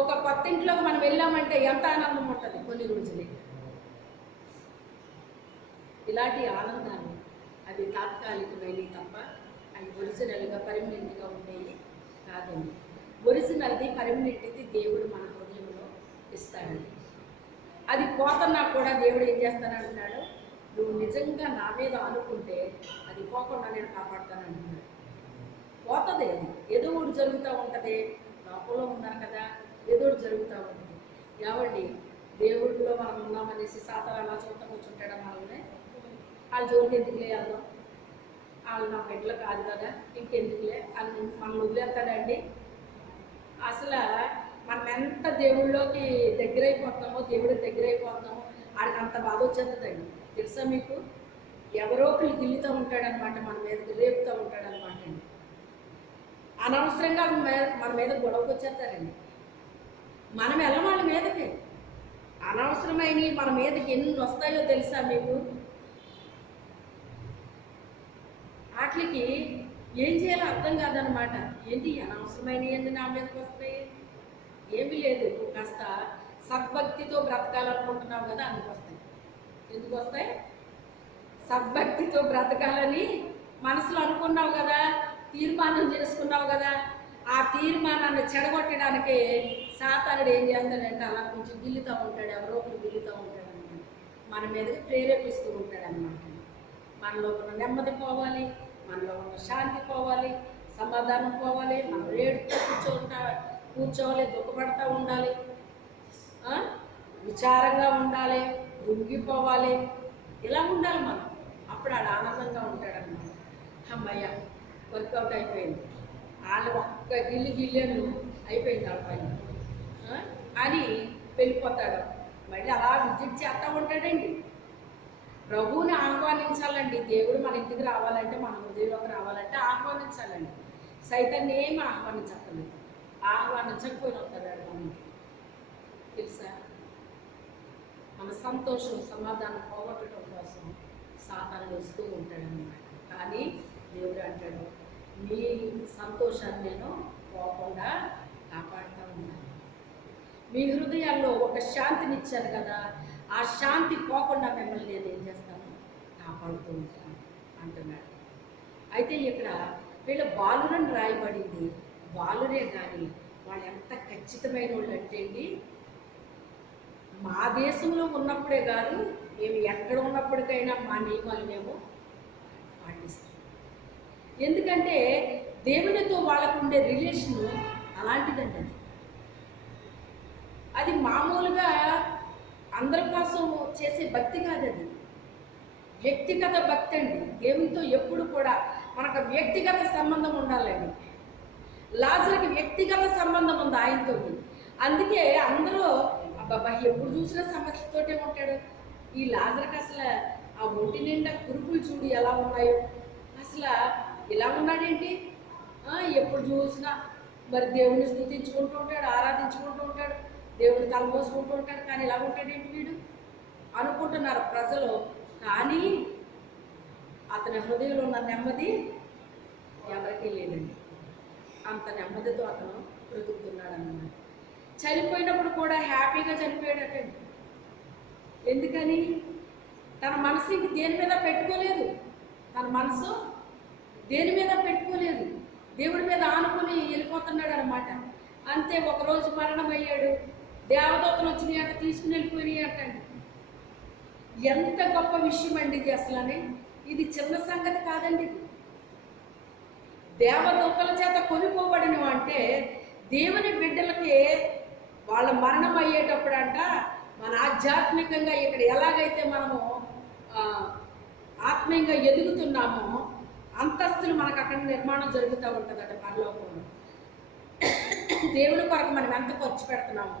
ఒక కొత్త ఇంట్లోకి మనం వెళ్ళామంటే ఎంత ఆనందం ఉంటుంది? కొన్ని రోజులే. ఇలాంటి ఆనందాలు అవి తాత్కాలికమైనవి తప్ప అవి ఒరిజినల్గా పర్మనెంట్గా ఉండేవి కాదండి. ఒరిజినల్ది పర్మనెంట్ది దేవుడు మన హృదయంలో ఇస్తాడండి. అది పోతున్నా కూడా దేవుడు ఏం చేస్తానంటున్నాడు? నువ్వు నిజంగా నా మీద అనుకుంటే అది పోకుండా నేను కాపాడుతానంటున్నాడు. పోతుంది, అది ఏదో ఒకటి జరుగుతూ ఉంటుంది. లోపంలో ఉన్నారు కదా, ఏదో ఒకటి జరుగుతూ ఉంటుంది. కాబట్టి దేవుడిలో మనం ఉన్నామనేసి సాతాను అలా చూడటం కూర్చుంటాడు మనల్ని. వాళ్ళ జోలికి ఎందుకులే వెళ్దాం, వాళ్ళు నా బిడ్డలు కాదు కదా, ఇంకెందుకులే అని మనం వదిలేస్తాడండి. అసలు మనం ఎంత దేవుళ్ళలోకి దగ్గరైపోతున్నామో, దేవుడికి దగ్గరైపోతున్నామో ఆడికి అంత బాధ వచ్చేస్తుందండి. తెలుసా మీకు? ఎవరో ఒకళ్ళు గిల్లుతూ ఉంటాడనమాట, మన మీదకి రేపుతూ ఉంటాడనమాట అండి. అనవసరంగా మన మీద గొడవకు వచ్చేస్తారండి. మనం వెళ్ళం వాళ్ళ మీదకి. అనవసరమైనవి మన మీదకి ఎన్ని వస్తాయో తెలుసా మీకు? వాటికి ఏం చేయాలో అర్థం కాదనమాట. ఏంటి అనవసరమైనవి ఏంటి నా మీదకి వస్తాయి? ఏమీ లేదు, నువ్వు కాస్త సద్భక్తితో బ్రతకాలనుకుంటున్నావు కదా, అందుకు వస్తాయి. ఎందుకు వస్తాయి? సద్భక్తితో బ్రతకాలని మనసులో అనుకున్నావు కదా, తీర్మానం చేసుకున్నావు కదా, ఆ తీర్మానాన్ని చెడగొట్టడానికి సాతానుడు ఏం చేస్తాడంటే అలా కొంచెం గిల్లుతూ ఉంటాడు, ఎవరో ఒకరు గిల్లుతూ ఉంటాడు అనమాట. మన మీదకి ప్రేరేపిస్తూ ఉంటాడు అనమాట. మనలో ఉన్న నెమ్మది పోవాలి, మనలో ఉన్న శాంతి పోవాలి, సమాధానం పోవాలి, మనం ఏడుతో కూర్చోవాలి, దుఃఖపడతా ఉండాలి, విచారంగా ఉండాలి, రుంగిపోవాలి. ఇలా ఉండాలి మనం. అప్పుడు ఆడు ఆనందంగా ఉంటాడన్నమాట. అమ్మయ్య వర్కౌట్ అయిపోయింది, వాళ్ళు ఒక్క గిల్లేను అయిపోయింది వాళ్ళ పని అని వెళ్ళిపోతాడు. మళ్ళీ అలా విజిట్ చేస్తూ ఉంటాడండి. ప్రభువుని ఆహ్వానించాలండి. దేవుడు మన ఇంటికి రావాలంటే, మన హృదయంలోకి రావాలంటే ఆహ్వానించాలండి. సైతాన్ని ఏమి ఆహ్వానించక్కర్లేదు, ఆహ్వానించకపోయిన వస్తాడు మనం. తెలుసా, మన సంతోషం సమాధానం పోగొట్టడం కోసం సాతానుడు వస్తూ ఉంటాడన్నమాట. కానీ దేవుడు అంటాడు, మీ సంతోషాన్ని నేను పోకుండా కాపాడుతూ ఉన్నాను. మీ హృదయాల్లో ఒక శాంతిని ఇచ్చాను కదా, ఆ శాంతి పోకుండా మిమ్మల్ని నేను ఏం చేస్తాను, కాపాడుతూ ఉంటాను అంటున్నాడు. అయితే ఇక్కడ వీళ్ళ బాలురని రాయబడింది. బాలురే కానీ వాళ్ళు ఎంత ఖచ్చితమైన వాళ్ళు అంటే అండి, మా దేశంలో ఉన్నప్పుడే కాదు, మేము ఎక్కడ ఉన్నప్పటికైనా మా నియమాలు మేము పాటిస్తాం. ఎందుకంటే దేవునితో వాళ్ళకు ఉండే రిలేషన్ అలాంటిదండి. అది మామూలుగా అందరి కోసం చేసే భక్తి కాదు, అది వ్యక్తిగత భక్తి అండి. దేవునితో ఎప్పుడు కూడా మనకు వ్యక్తిగత సంబంధం ఉండాలండి. లాజరుకి వ్యక్తిగత సంబంధం ఉంది ఆయనతో. అందుకే అందరూ అబ్బాబా ఎప్పుడు చూసినా సమస్యతోటే ఉంటాడు. ఈ లాజరుకి అసలు ఆ ఒంటి నిండా కురుపులు చూడు ఎలా ఉన్నాయో, అసలు ఇలా ఉన్నాడేంటి, ఎప్పుడు చూసినా మరి దేవుని స్తుతించుకుంటూ ఉంటాడు, ఆరాధించుకుంటూ ఉంటాడు, దేవుని తలపోసుకుంటూ ఉంటాడు, కానీ ఇలా ఉంటాడేంటి వీడు అనుకుంటున్నారు ప్రజలు. కానీ అతని హృదయంలో ఉన్న నెమ్మది ఎవరికీ లేదండి. అంత నెమ్మదితో అతను బ్రతుకుతున్నాడు అన్నమాట. చనిపోయినప్పుడు కూడా హ్యాపీగా చనిపోయాడటండి. ఎందుకని, తన మనసు ఇంక దేని మీద పెట్టుకోలేదు, తన మనసు దేని మీద పెట్టుకోలేదు, దేవుడి మీద ఆనుకుని వెళ్ళిపోతున్నాడు అనమాట. అంతే, ఒకరోజు మరణం అయ్యాడు, దేవదూతలు వచ్చినాయి అంట, తీసుకుని వెళ్ళిపోయినాయి అంటండి. ఎంత గొప్ప విషయం అండి ఇది అసలని. ఇది చిన్న సంగతి కాదండి. ఇది దేవదూతల చేత కొనుక్కోబడినవి అంటే దేవుని బిడ్డలకి వాళ్ళ మరణం అయ్యేటప్పుడు అంట, మన ఆధ్యాత్మికంగా ఇక్కడ ఎలాగైతే మనము ఆత్మీయంగా ఎదుగుతున్నామో అంతస్తులు మనకు అక్కడ నిర్మాణం జరుగుతూ ఉంటుందట పరలోకంలో. దేవుని కొరకు మనం ఎంత ఖర్చు పెడుతున్నాము,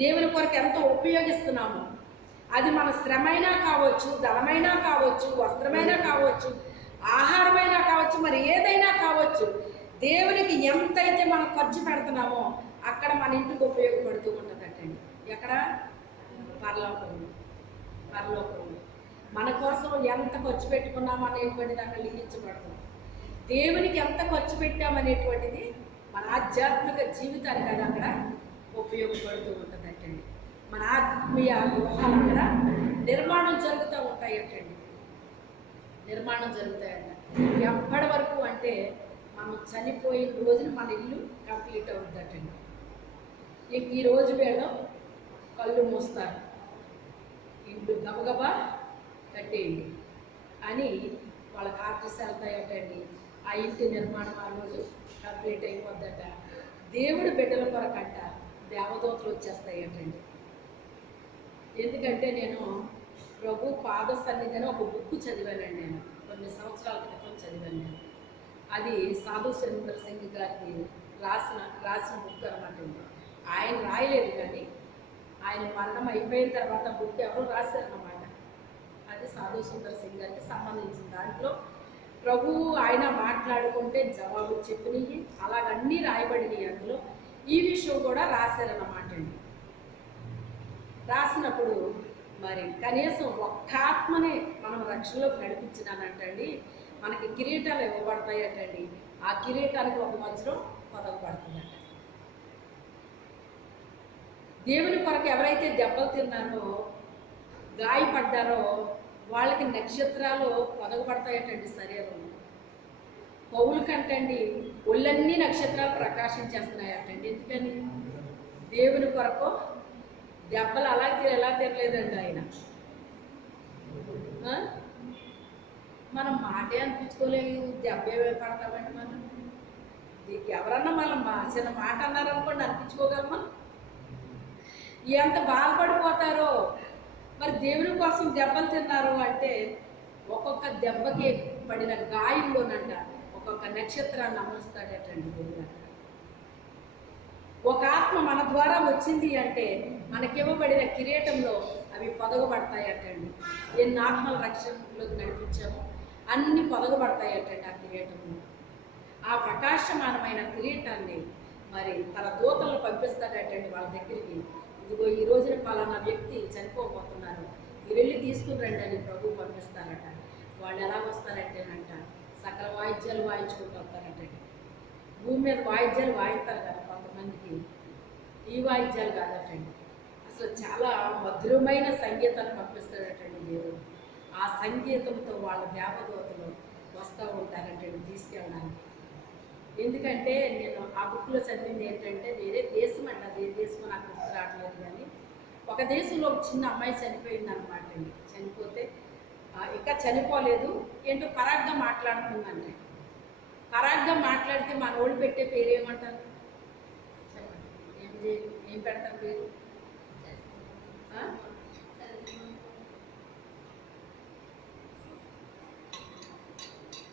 దేవుని కొరకు ఎంత ఉపయోగిస్తున్నాము, అది మన శ్రమైనా కావచ్చు, ధనమైనా కావచ్చు, వస్త్రమైనా కావచ్చు, ఆహారమైనా కావచ్చు, మరి ఏదైనా కావచ్చు, దేవునికి ఎంతైతే మనం ఖర్చు పెడుతున్నామో అక్కడ మన ఇంటికి ఉపయోగపడుతూ ఉంటుందటండి. ఎక్కడ, పరలోకంలో. పరలోకంలో మన కోసం ఎంత ఖర్చు పెట్టుకున్నామో అనేటువంటిది అక్కడ లిఖించబడుతుంది. దేవునికి ఎంత ఖర్చు పెట్టామనేటువంటిది మన ఆధ్యాత్మిక జీవితానికి అది అక్కడ ఉపయోగపడుతూ ఉంటుందటండి. మన ఆత్మీయ గృహాలు అక్కడ నిర్మాణం జరుగుతూ ఉంటాయటండి, నిర్మాణం జరుగుతాయంట. ఎప్పటి వరకు అంటే మనం చనిపోయిన రోజున మన ఇల్లు కంప్లీట్ అవుతుందటండి. ఈ రోజు వేళ కళ్ళు మూస్తారు, ఇంట్లో గబగబా కట్టేయండి అని వాళ్ళకి ఆర్డర్స్ వెళ్తాయటండి. ఆ ఇంటి నిర్మాణం ఆ రోజు కంప్లీట్ అయిపోద్దట. దేవుడి బిడ్డల కొరకంట దేవదూతలు వచ్చేస్తాయటండి. ఎందుకంటే నేను ప్రభు పాద సన్నిధిని ఒక బుక్ చదివానండి. నేను కొన్ని సంవత్సరాల క్రితం చదివాను. నేను అది సాధు సుందర్ సింగ్ గారికి రాసిన బుక్ అనమాట. ఆయన రాయలేదు, కానీ ఆయన మరణం అయిపోయిన తర్వాత బుక్ ఎవరు రాశారన్నమాట. అది సాధు సుందర్ సింగ్ గారికి సంబంధించిన దాంట్లో ప్రభువు ఆయన మాట్లాడుకుంటే జవాబు చెప్పినవి అలాగన్నీ రాయబడినవి. అందులో ఈ విషయం కూడా రాశారన్నమాట అండి. రాసినప్పుడు మరి కనీసం ఒక్క ఆత్మనే మనం రక్షణలోకి నడిపించినానంటండి, మనకి కిరీటాలు ఇవ్వబడతాయటండి. ఆ కిరీటానికి ఒక వజ్రం పదవబడుతుందట. దేవుని కొరకు ఎవరైతే దెబ్బలు తిన్నారో, గాయపడ్డారో వాళ్ళకి నక్షత్రాలు పొదగబడతాయటండి శరీరంలో. పౌలు కంటండి ఒళ్ళన్నీ నక్షత్రాలు ప్రకాశించేస్తున్నాయటండి. ఎందుకని, దేవుని కొరకు దెబ్బలు ఎలా తిరలేదండి ఆయన. మనం మాటే అనిపించుకోలేము, దెబ్బ ఏమే పడతామండి. మనం ఎవరన్నా మనం చిన్న మాట అన్నారనుకోండి అనిపించుకోగలమా? ఎంత బాధపడిపోతారో. మరి దేవుని కోసం దెబ్బలు తిన్నారు అంటే ఒక్కొక్క దెబ్బకి పడిన గాయంలోనంట ఒక్కొక్క నక్షత్రాన్ని అమలుస్తాడటండి దేవుడు. ఒక ఆత్మ మన ద్వారా వచ్చింది అంటే మనకివ్వబడిన కిరీటంలో అవి పొదగబడతాయటండి. ఎన్ని ఆత్మల రక్షణలోకి నడిపించామో అన్ని పొదగబడతాయటండి ఆ కిరీటంలో. ఆ ప్రకాశమానమైన కిరీటాన్ని మరి తన దూతలను పంపిస్తాడటండి వాళ్ళ దగ్గరికి. ఇదిగో ఈ రోజున పలానా వ్యక్తి చనిపోబోతున్నారు, మీరు వెళ్ళి తీసుకుని రండి అని ప్రభు పంపిస్తారట. వాళ్ళు ఎలా వస్తారంటేనంట సకల వాయిద్యాలు వాయించుకుంటూ వస్తారటండి. భూమి మీద వాయిద్యాలు వాయిస్తారు కదా కొంతమందికి, ఈ వాయిద్యాలు కాదటండి. అసలు చాలా మధురమైన సంగీతాన్ని పంపిస్తాడటండి దేవుడు. ఆ సంగీతంతో వాళ్ళ దేవదూతలు వస్తూ ఉంటారంటండి తీసుకెళ్ళడానికి. ఎందుకంటే నేను ఆ బుక్లో చదివింది ఏంటంటే వేరే దేశం అండి, అది ఏ దేశం నాకు గుర్తు రావట్లేదు, కానీ ఒక దేశంలో ఒక చిన్న అమ్మాయి చనిపోయింది అనమాట అండి. చనిపోతే ఇంకా చనిపోలేదు, ఏంటో పరాగ్గా మాట్లాడుతుందండి. పరాగ్గా మాట్లాడితే మన ఓడి పెట్టే పేరు ఏమంటారు చెప్పండి, ఏం పెడతారు పేరు?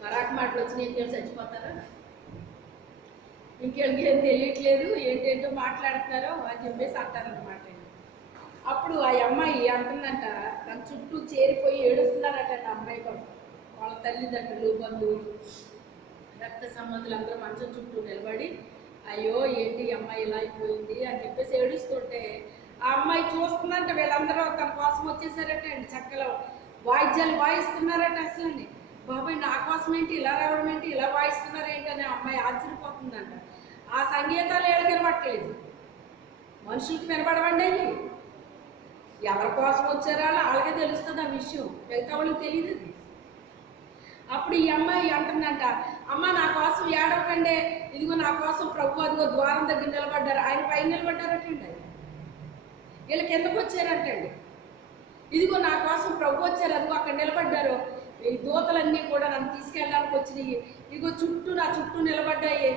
పరాగ్ మాటలు వచ్చి ఇంకేం చచ్చిపోతారా? ఇంకేళ్ళకి ఏం తెలియట్లేదు, ఏంటేంటో మాట్లాడుతున్నారో అని చెప్పేసి అంటారనమాట. అప్పుడు ఆ అమ్మాయి అంటుందంట, తన చుట్టూ చేరిపోయి ఏడుస్తున్నారట ఆ అమ్మాయి కొడుకు. వాళ్ళ తల్లిదండ్రులు, బంధువులు, రక్త సంబంధులు అందరూ మంచం చుట్టూ నిలబడి అయ్యో ఏంటి అమ్మాయి ఇలా అయిపోయింది అని చెప్పేసి ఏడుస్తుంటే ఆ అమ్మాయి చూస్తుందంట వీళ్ళందరూ తన కోసం వచ్చేసారట అండి. చక్కగా వాయిద్యాలు వాయిస్తున్నారట. అసలు బాబాయ్ నా కోసం ఏంటి ఇలా రావడం ఏంటి, ఇలా వాయిస్తున్నారు ఏంటి అని అమ్మాయి ఆశ్చర్యపోతుందంట. ఆ సంగీతాలు ఏళ్ళకి వినబట్టలేదు, మనుషులకి వినపడవండి అవి. ఎవరి కోసం వచ్చారో వాళ్ళకే తెలుస్తుంది ఆ విషయం, మిగతా వాళ్ళకి తెలియదు అది. అప్పుడు ఈ అమ్మాయి అంటుందంట, అమ్మ నా కోసం ఏడవకండి, ఇదిగో నా కోసం ప్రభు అదిగో ద్వారం దగ్గర నిలబడ్డారు, ఆయన పైన నిలబడ్డారటండి. ఆయన వీళ్ళ కిందకు వచ్చారంటండి. ఇదిగో నా కోసం ప్రభు వచ్చారు, అదిగో అక్కడ నిలబడ్డారు, ఈ దూతలన్నీ కూడా నన్ను తీసుకెళ్ళడానికి వచ్చినాయి, ఇదిగో చుట్టూ నా చుట్టూ నిలబడ్డాయి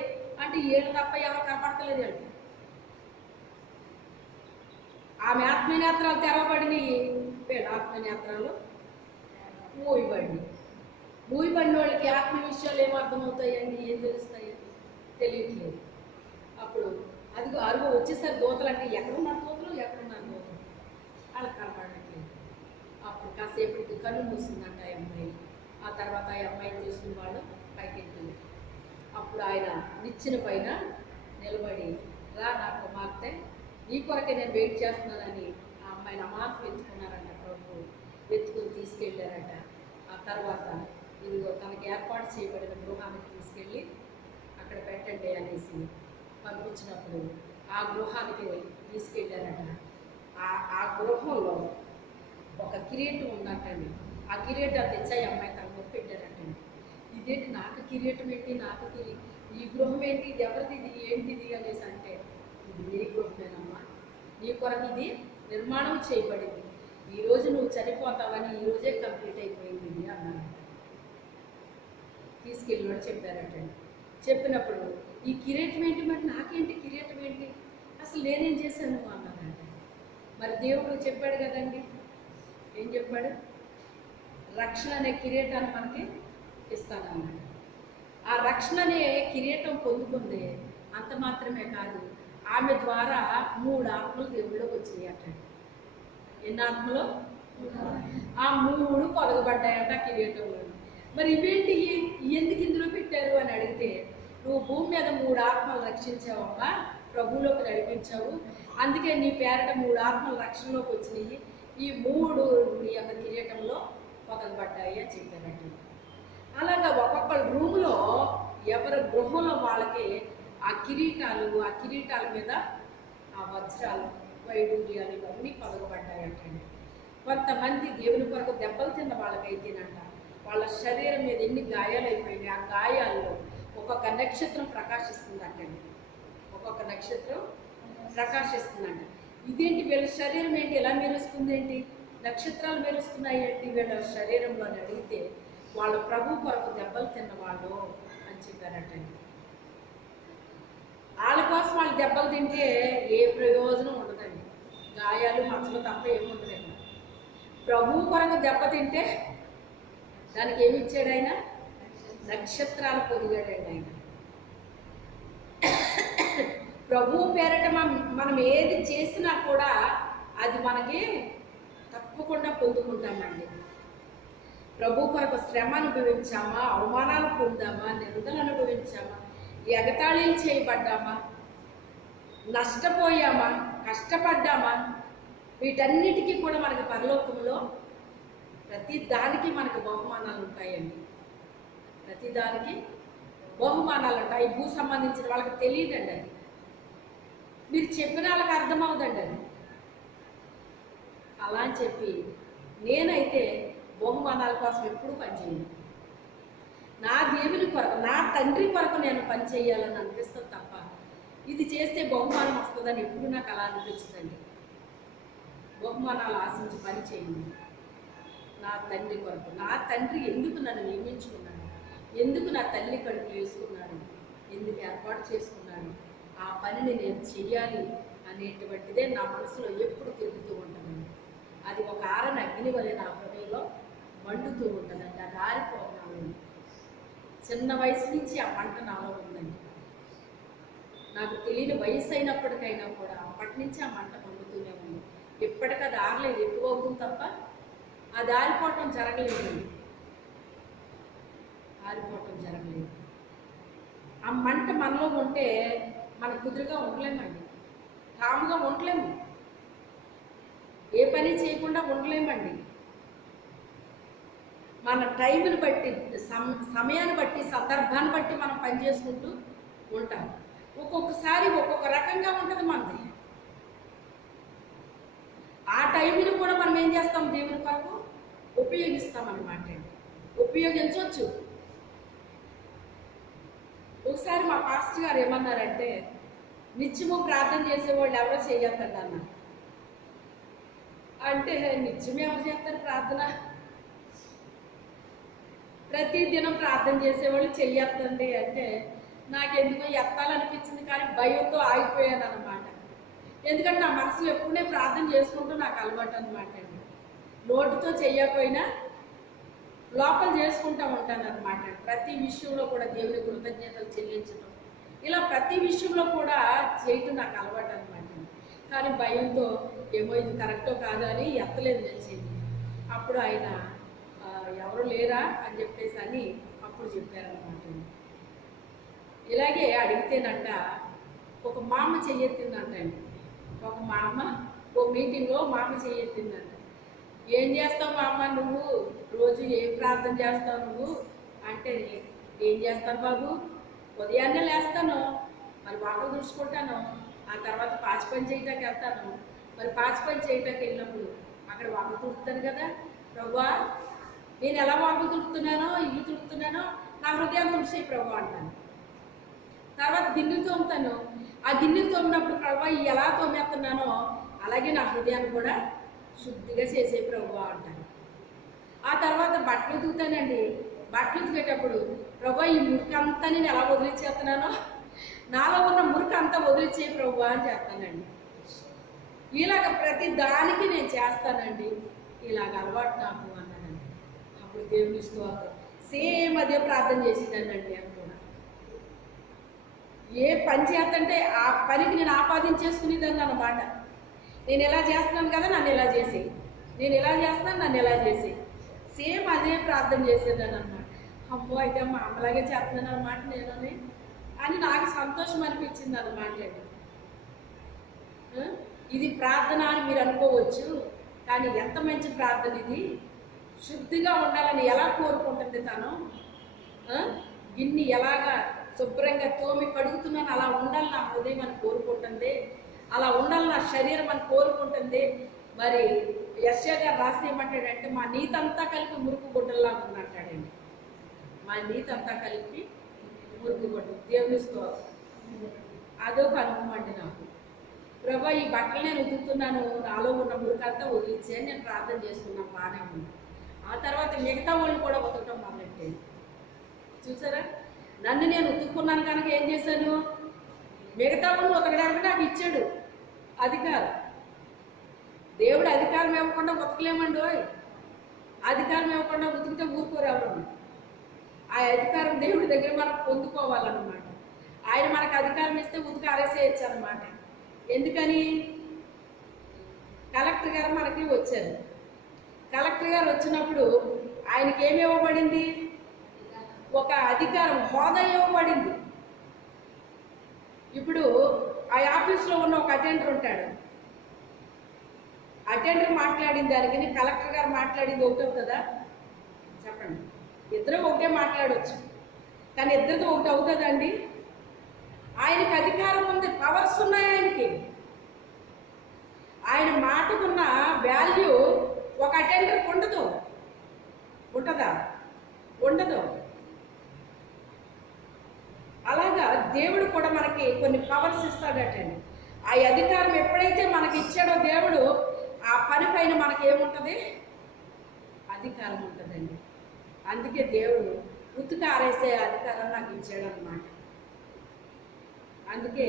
అంటే ఏళ్ళు తప్ప ఎవరు కనపడతలేదు వీళ్ళకి. ఆమె ఆత్మనేత్రాలు తెరవబడినాయి, వీళ్ళ ఆత్మనేత్రాలు మూయబడినాయి. మూయబడిన వాళ్ళకి ఆత్మ విషయాలు ఏమర్థమవుతాయండి, ఏం తెలుస్తాయి? తెలియట్లేదు. అప్పుడు అదిగో అరుగు వచ్చేసరి దూతలు అంటే ఎక్కడున్నారు దూతలు, ఎక్కడున్నారు దూతలు వాళ్ళకి కనపడట్లేదు. అప్పుడు కాసేపటికి కళ్ళు మూస్తుందంట ఆ అమ్మాయి. ఆ తర్వాత ఆ అమ్మాయిని తీసుకుని వాళ్ళు పైకి వెళ్తుంది. అప్పుడు ఆయన నిచ్చెన పైన నిలబడి రా నా కుమార్తె, నీ కొరకే నేను వెయిట్ చేస్తున్నానని ఆ అమ్మాయిని అమాంతం ఎత్తుకున్నారంట. ప్రభు ఎత్తుకుని తీసుకెళ్ళారట. ఆ తర్వాత ఇదిగో తనకి ఏర్పాటు చేయబడిన గృహానికి తీసుకెళ్ళి అక్కడ పెట్టండి అనేసి పంపించినప్పుడు ఆ గృహానికి తీసుకెళ్ళారట. ఆ గృహంలో ఒక కిరీటం ఉందంటండి. ఆ కిరీటం తెచ్చాయి అమ్మాయి తన మొక్క పెట్టారంటండి. ఇదేంటి నాకు కిరీటం ఏంటి, నాకు ఈ గృహం ఏంటి, ఇది ఎవరిది, ఇది ఏంటిది అనేసి అంటే ఇది నీ గృహమేనమ్మా, నీ కొరకు ఇది నిర్మాణం చేయబడింది, ఈరోజు నువ్వు చనిపోతావని ఈరోజే కంప్లీట్ అయిపోయింది ఇది అన్నారంట. తీసుకెళ్ళినోడు చెప్పారటండి. చెప్పినప్పుడు ఈ కిరీటం ఏంటి, మరి నాకేంటి కిరీటం ఏంటి, అసలు నేనేం చేశాను అన్నారంట. మరి దేవుడు చెప్పాడు కదండి, ఏం చెప్పాడు? రక్షణ అనే కిరీటాన్ని మనకి ఇస్తానన్నాడు. ఆ రక్షణ అనే కిరీటం పొందుకుంది. అంత మాత్రమే కాదు, ఆమె ద్వారా 3 ఆత్మలు దేవుళ్ళకి వచ్చినాయి అంటాడు. ఎన్ని ఆత్మలు? ఆ 3 పొదగబడ్డాయంట కిరీటంలో. మరి ఇవేంటి, ఎందుకు ఇందులో పెట్టారు అని అడిగితే, నువ్వు భూమి మీద 3 ఆత్మలు రక్షించావమ్మా, ప్రభువులోకి నడిపించావు, అందుకే నీ పేరట 3 ఆత్మలు రక్షణలోకి వచ్చినాయి, ఈ 3 నీ యొక్క కిరీటంలో పొదగబడ్డాయి అని చెప్పారంట. అలాగా ఒక్కొక్క రూములో ఎవరి గృహంలో వాళ్ళకి ఆ కిరీటాల మీద ఆ వజ్రాలు, వైడూర్యాలు ఇవన్నీ పొదగబడ్డాయంటండి. కొంతమంది దేవుని కొరకు దెబ్బలు తిన్న వాళ్ళకైతేనంట వాళ్ళ శరీరం మీద ఎన్ని గాయాలు అయిపోయినాయి, ఆ గాయాల్లో ఒక్కొక్క నక్షత్రం ప్రకాశిస్తుందంటండి. ఒక్కొక్క నక్షత్రం ప్రకాశిస్తుందంట. ఇదేంటి వీళ్ళ శరీరం ఏంటి ఎలా మెరుస్తుంది ఏంటి, నక్షత్రాలు మెరుస్తున్నాయి ఏంటి వీళ్ళ శరీరంలో అని అడిగితే, వాళ్ళ ప్రభు కొరకు దెబ్బలు తిన్నవాళ్ళు అని చెప్పారటండి. వాళ్ళ కోసం వాళ్ళు దెబ్బలు తింటే ఏ ప్రయోజనం ఉండదండి, గాయాలు మచ్చలు తప్ప ఏముండదండి. ప్రభు కొరకు దెబ్బ తింటే దానికి ఏమి ఇచ్చాడు ఆయన? నక్షత్రాలు పొదిగాడండి ఆయన. ప్రభువు పేరట మనం ఏది చేసినా కూడా అది మనకి తప్పకుండా పొందుకుంటామండి. ప్రభు కొరకు శ్రమ అనుభవించామా, అవమానాలు పొందామా, నిందలు అనుభవించామా, ఎగతాళీలు చేయబడ్డామా, నష్టపోయామా, కష్టపడ్డామా, వీటన్నిటికీ కూడా మనకి పరలోకంలో ప్రతి దానికి మనకు బహుమానాలు ఉంటాయండి. ప్రతి దానికి బహుమానాలు ఉంటాయి. భూ సంబంధించిన వాళ్ళకి తెలియదండి అది. మీరు చెప్పిన వాళ్ళకి అర్థమవుదండి అది. అలా అని చెప్పి నేనైతే బహుమానాల కోసం ఎప్పుడు పనిచేయను. నా దేవుని కొరకు, నా తండ్రి కొరకు నేను పని చేయాలని అనిపిస్తుంది తప్ప ఇది చేస్తే బహుమానం వస్తుందని ఎప్పుడు నాకు అలా అనిపించదండి. బహుమానాలు ఆశించి పని చేయండి. నా తండ్రి కొరకు, నా తండ్రి ఎందుకు నన్ను నియమించుకున్నాడు, ఎందుకు నా తల్లి కడుపు వేసుకున్నాడు, ఎందుకు ఏర్పాటు చేసుకున్నాడు, ఆ పనిని నేను చెయ్యాలి అనేటువంటిదే నా మనసులో ఎప్పుడు తిరుగుతూ ఉంటుందండి. అది ఒక ఆరని అగ్ని వలె నా హృదయంలో మండుతూ ఉంటుందండి. అది ఆరిపోతున్నాను. చిన్న వయసు నుంచి ఆ మంట నాలో ఉందండి. నాకు తెలియని వయసు అయినప్పటికైనా కూడా అప్పటి నుంచి ఆ మంట మండుతూనే ఉంది. ఇప్పటికీ అది ఆరలేదు, ఎక్కువ అవుతుంది తప్ప అది ఆరిపోవటం జరగలేదండి. ఆరిపోవటం జరగలేదు. ఆ మంట మనలో ఉంటే మనం కుదురుగా ఉండలేమండి, కాముగా ఉండలేము, ఏ పని చేయకుండా ఉండలేమండి. మన టైంని బట్టి, సమయాన్ని బట్టి, సందర్భాన్ని బట్టి మనం పని చేసుకుంటూ ఉంటాం. ఒక్కొక్కసారి ఒక్కొక్క రకంగా ఉంటుంది మనది. ఆ టైంని కూడా మనం ఏం చేస్తాం? దేవుని కొరకు ఉపయోగిస్తాం అన్నమాట. ఉపయోగించవచ్చు. ఒకసారి మా పాస్టర్ గారు ఏమన్నారంటే, నిత్యము ప్రార్థన చేసేవాళ్ళు ఎవరో చేయొద్దండి అన్నారు. అంటే నిత్యం ఎవరు చేస్తారు ప్రార్థన? ప్రతి దినం ప్రార్థన చేసేవాళ్ళు చెయ్యొద్దండి అంటే నాకెందుకో ఎత్తాలనిపించింది, కానీ భయంతో ఆగిపోయాను అనమాట. ఎందుకంటే నా మనసులో ఎప్పుడు నేను ప్రార్థన చేసుకుంటూ నాకు అలవాటు అనమాట అండి. నోటితో చెయ్యకపోయినా లోపల చేసుకుంటూ ఉంటాను అనమాట. ప్రతి విషయంలో కూడా దేవుని కృతజ్ఞతలు చెల్లించడం, ఇలా ప్రతి విషయంలో కూడా చేయటం నాకు అలవాటు అనమాట. కానీ భయంతో ఏమో ఇది కరెక్టో కాదు అని ఎత్తలేదు నేను. అప్పుడు ఆయన ఎవరు లేరా అని చెప్పేసి అని అప్పుడు చెప్పారనమాట. ఇలాగే అడిగితేనంట ఒక మా అమ్మ చెయ్యెత్తిందంటండి. ఒక మా అమ్మ ఓ మీటింగ్లో మా అమ్మ చెయ్యెత్తిందంట. ఏం చేస్తావు మా అమ్మ నువ్వు, రోజు ఏం ప్రార్థన చేస్తావు నువ్వు అంటే, ఏం చేస్తాను బాబు, ఉదయాన్నే లేస్తాను, మరి వాకలు తుడుచుకుంటాను, ఆ తర్వాత పాచి పని చేయటానికి వెళ్తాను. మరి పాచి పని చేయటానికి వెళ్ళినప్పుడు అక్కడ వాకలు తుడుతాను కదా ప్రభువా, నేను ఎలా వాకలు తుడుతున్నానో, ఇల్లు తుడుతున్నానో నా హృదయాన్ని తుడిచే ప్రభు అంటాను. తర్వాత గిన్నెలు తోముతాను, ఆ గిన్నెలు తోమినప్పుడు ప్రభు ఎలా తోమేస్తున్నానో అలాగే నా హృదయాన్ని కూడా శుద్ధిగా చేసే ప్రభు అంటాను. ఆ తర్వాత బట్టలు ఉతుకుతానండి. బట్టలు ఉతికేటప్పుడు ప్రభు ఈ మురికి అంతా నేను ఎలా వదిలిచేస్తున్నానో నాలో ఉన్న మురికి అంతా వదిలిచే ప్రభు అని చేస్తానండి. ఇలాగ ప్రతి దానికి నేను చేస్తానండి, ఇలాగ అలవాటు నాకు అన్నానండి. అప్పుడు దేవుని స్తోత్రం. సేమ్ అదే ప్రార్థన చేసిందండి. అని కూడా ఏ పని చేస్తంటే ఆ పనికి నేను ఆపాదించేసుకునేదాన్ని అన్నమాట. నేను ఎలా చేస్తున్నాను కదా నన్ను ఎలా చేసి, నేను ఎలా చేస్తున్నాను నన్ను ఎలా చేసి, సేమ్ అదే ప్రార్థన చేసేదాన్ని అనమాట. అమ్మో అయితే మా అమ్మలాగే చేస్తున్నాను అనమాట నేను అని నాకు సంతోషం అనిపించింది అన్నమాట. ఇది ప్రార్థన అని మీరు అనుకోవచ్చు, కానీ ఎంత మంచి ప్రార్థన ఇది. శుద్ధిగా ఉండాలని ఎలా కోరుకుంటుంది తను, గిన్నె ఎలాగా శుభ్రంగా తోమి కడుగుతున్నాను అలా ఉండాలి నా హృదయం అని కోరుకుంటుంది, అలా ఉండాలి నా శరీరం అని కోరుకుంటుంది. మరి యెషయా గారు రాసి ఏమంటాడంటే, మా నీతంతా కలిపి మురుకు గుడ్డల్లా ఉన్నట్టాడండి. మా నీతంతా కలిపి మురుకు గుడ్డ. దేవుని స్తోత్రం. అదొక అనుభవం అండి నాకు. ప్రభా ఈ బట్టలు నేను ఉతుకుతున్నాను, నాలో ఉన్న మురికంతా వదిలించే నేను ప్రార్థన చేసుకున్నాను, బాగానే ఉంది. ఆ తర్వాత మిగతా వాళ్ళు కూడా ఉతకటం మొదలెట్టాను. చూసారా, నన్ను నేను ఉతుక్కున్నాను కనుక ఏం చేశాను, మిగతా వాళ్ళు ఉతకడానికి నాకు ఇచ్చాడు అధికారం. దేవుడు అధికారం ఇవ్వకుండా ఉతకలేమండి. అధికారం ఇవ్వకుండా ఉతికితే ఊరుకోరు ఎవరు. ఆ అధికారం దేవుడి దగ్గర మనం పొందుకోవాలన్నమాట. ఆయన మనకు అధికారం ఇస్తే ఉతికి ఆరేసేయచ్చు అన్నమాట. ఎందుకని? కలెక్టర్ గారు మనకి వచ్చారు. కలెక్టర్ గారు వచ్చినప్పుడు ఆయనకి ఏమి ఇవ్వబడింది? ఒక అధికారం, హోదా ఇవ్వబడింది. ఇప్పుడు ఆ ఆఫీస్లో ఉన్న ఒక అటెండర్ ఉంటాడు. అటెండర్ మాట్లాడిన దానికి కలెక్టర్ గారు మాట్లాడింది ఒకటి అవుతుందా? చెప్పండి. ఇద్దరు ఒకటే మాట్లాడవచ్చు, కానీ ఇద్దరితో ఒకటి అవుతుందండి? ఆయనకి అధికారం ఉంది, పవర్స్ ఉన్నాయి ఆయనకి. ఆయన మాటకున్న వాల్యూ ఒక అటెండర్కి ఉండదు. ఉంటుందా? ఉండదు. అలాగా దేవుడు కూడా మనకి కొన్ని పవర్స్ ఇస్తాడటండి. ఆ అధికారం ఎప్పుడైతే మనకి ఇచ్చాడో దేవుడు, ఆ పని పైన మనకి ఏముంటుంది? అధికారం ఉంటుందండి. అందుకే దేవుడు ఉతికి ఆరేసే అధికారం నాకు ఇచ్చాడు అన్నమాట. అందుకే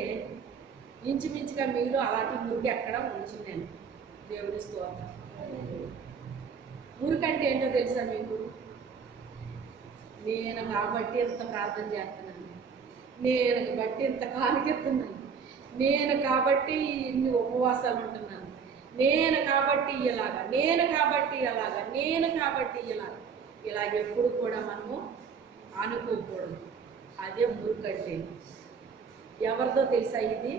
ఇంచుమించుగా మీరు అలాంటి మురికి ఎక్కడ ఉంచింది నేను. దేవుడి స్తోత్రం. మురికంటే ఏంటో తెలుసా మీకు? నేను కాబట్టి ఇంత ప్రార్థన చేస్తున్నాను, నేను బట్టి ఇంత కానుకెత్తున్నాను, నేను కాబట్టి ఇన్ని ఉపవాసాలు ఉంటున్నాను, నేను కాబట్టి ఇలాగా, నేను కాబట్టి అలాగా, నేను కాబట్టి ఇలాగ ఎప్పుడు కూడా మనము అనుకోకూడదు. అదే మురికంటే. ఎవరిదో తెలుసా ఇది?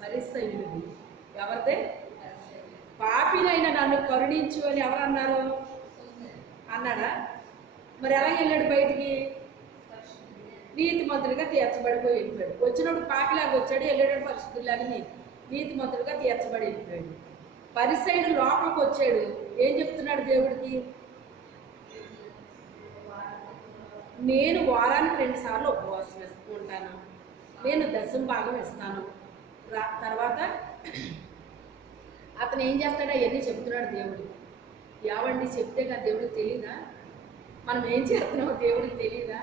పరిసయ్యుడిది. ఎవరిదే? పాపినైనా నన్ను కరుణించు అని ఎవరన్నారు? అన్నాడా? మరి ఎలా వెళ్ళాడు బయటికి? నీతిమంతుడిగా తీర్చబడిపోయి వెళ్ళిపోయాడు. వచ్చినప్పుడు పాపిలాగా వచ్చాడు, వెళ్ళాడు పరిశుద్ధులాగా నీతిమంతుడిగా తీర్చబడి వెళ్ళిపోయాడు. పరిసయ్యుడు లోపలికి వచ్చాడు. ఏం చెప్తున్నాడు దేవుడికి? నేను వారానికి 2 సార్లు ఉపవాసం ఉంటాను, నేను దశమ భాగం ఇస్తాను. తర్వాత అతను ఏం చేస్తాడో అవన్నీ చెప్తున్నాడు దేవుడు. ఏవండి చెప్తే కదా దేవుడికి తెలీదా? మనం ఏం చేస్తున్నామో దేవుడికి తెలీదా?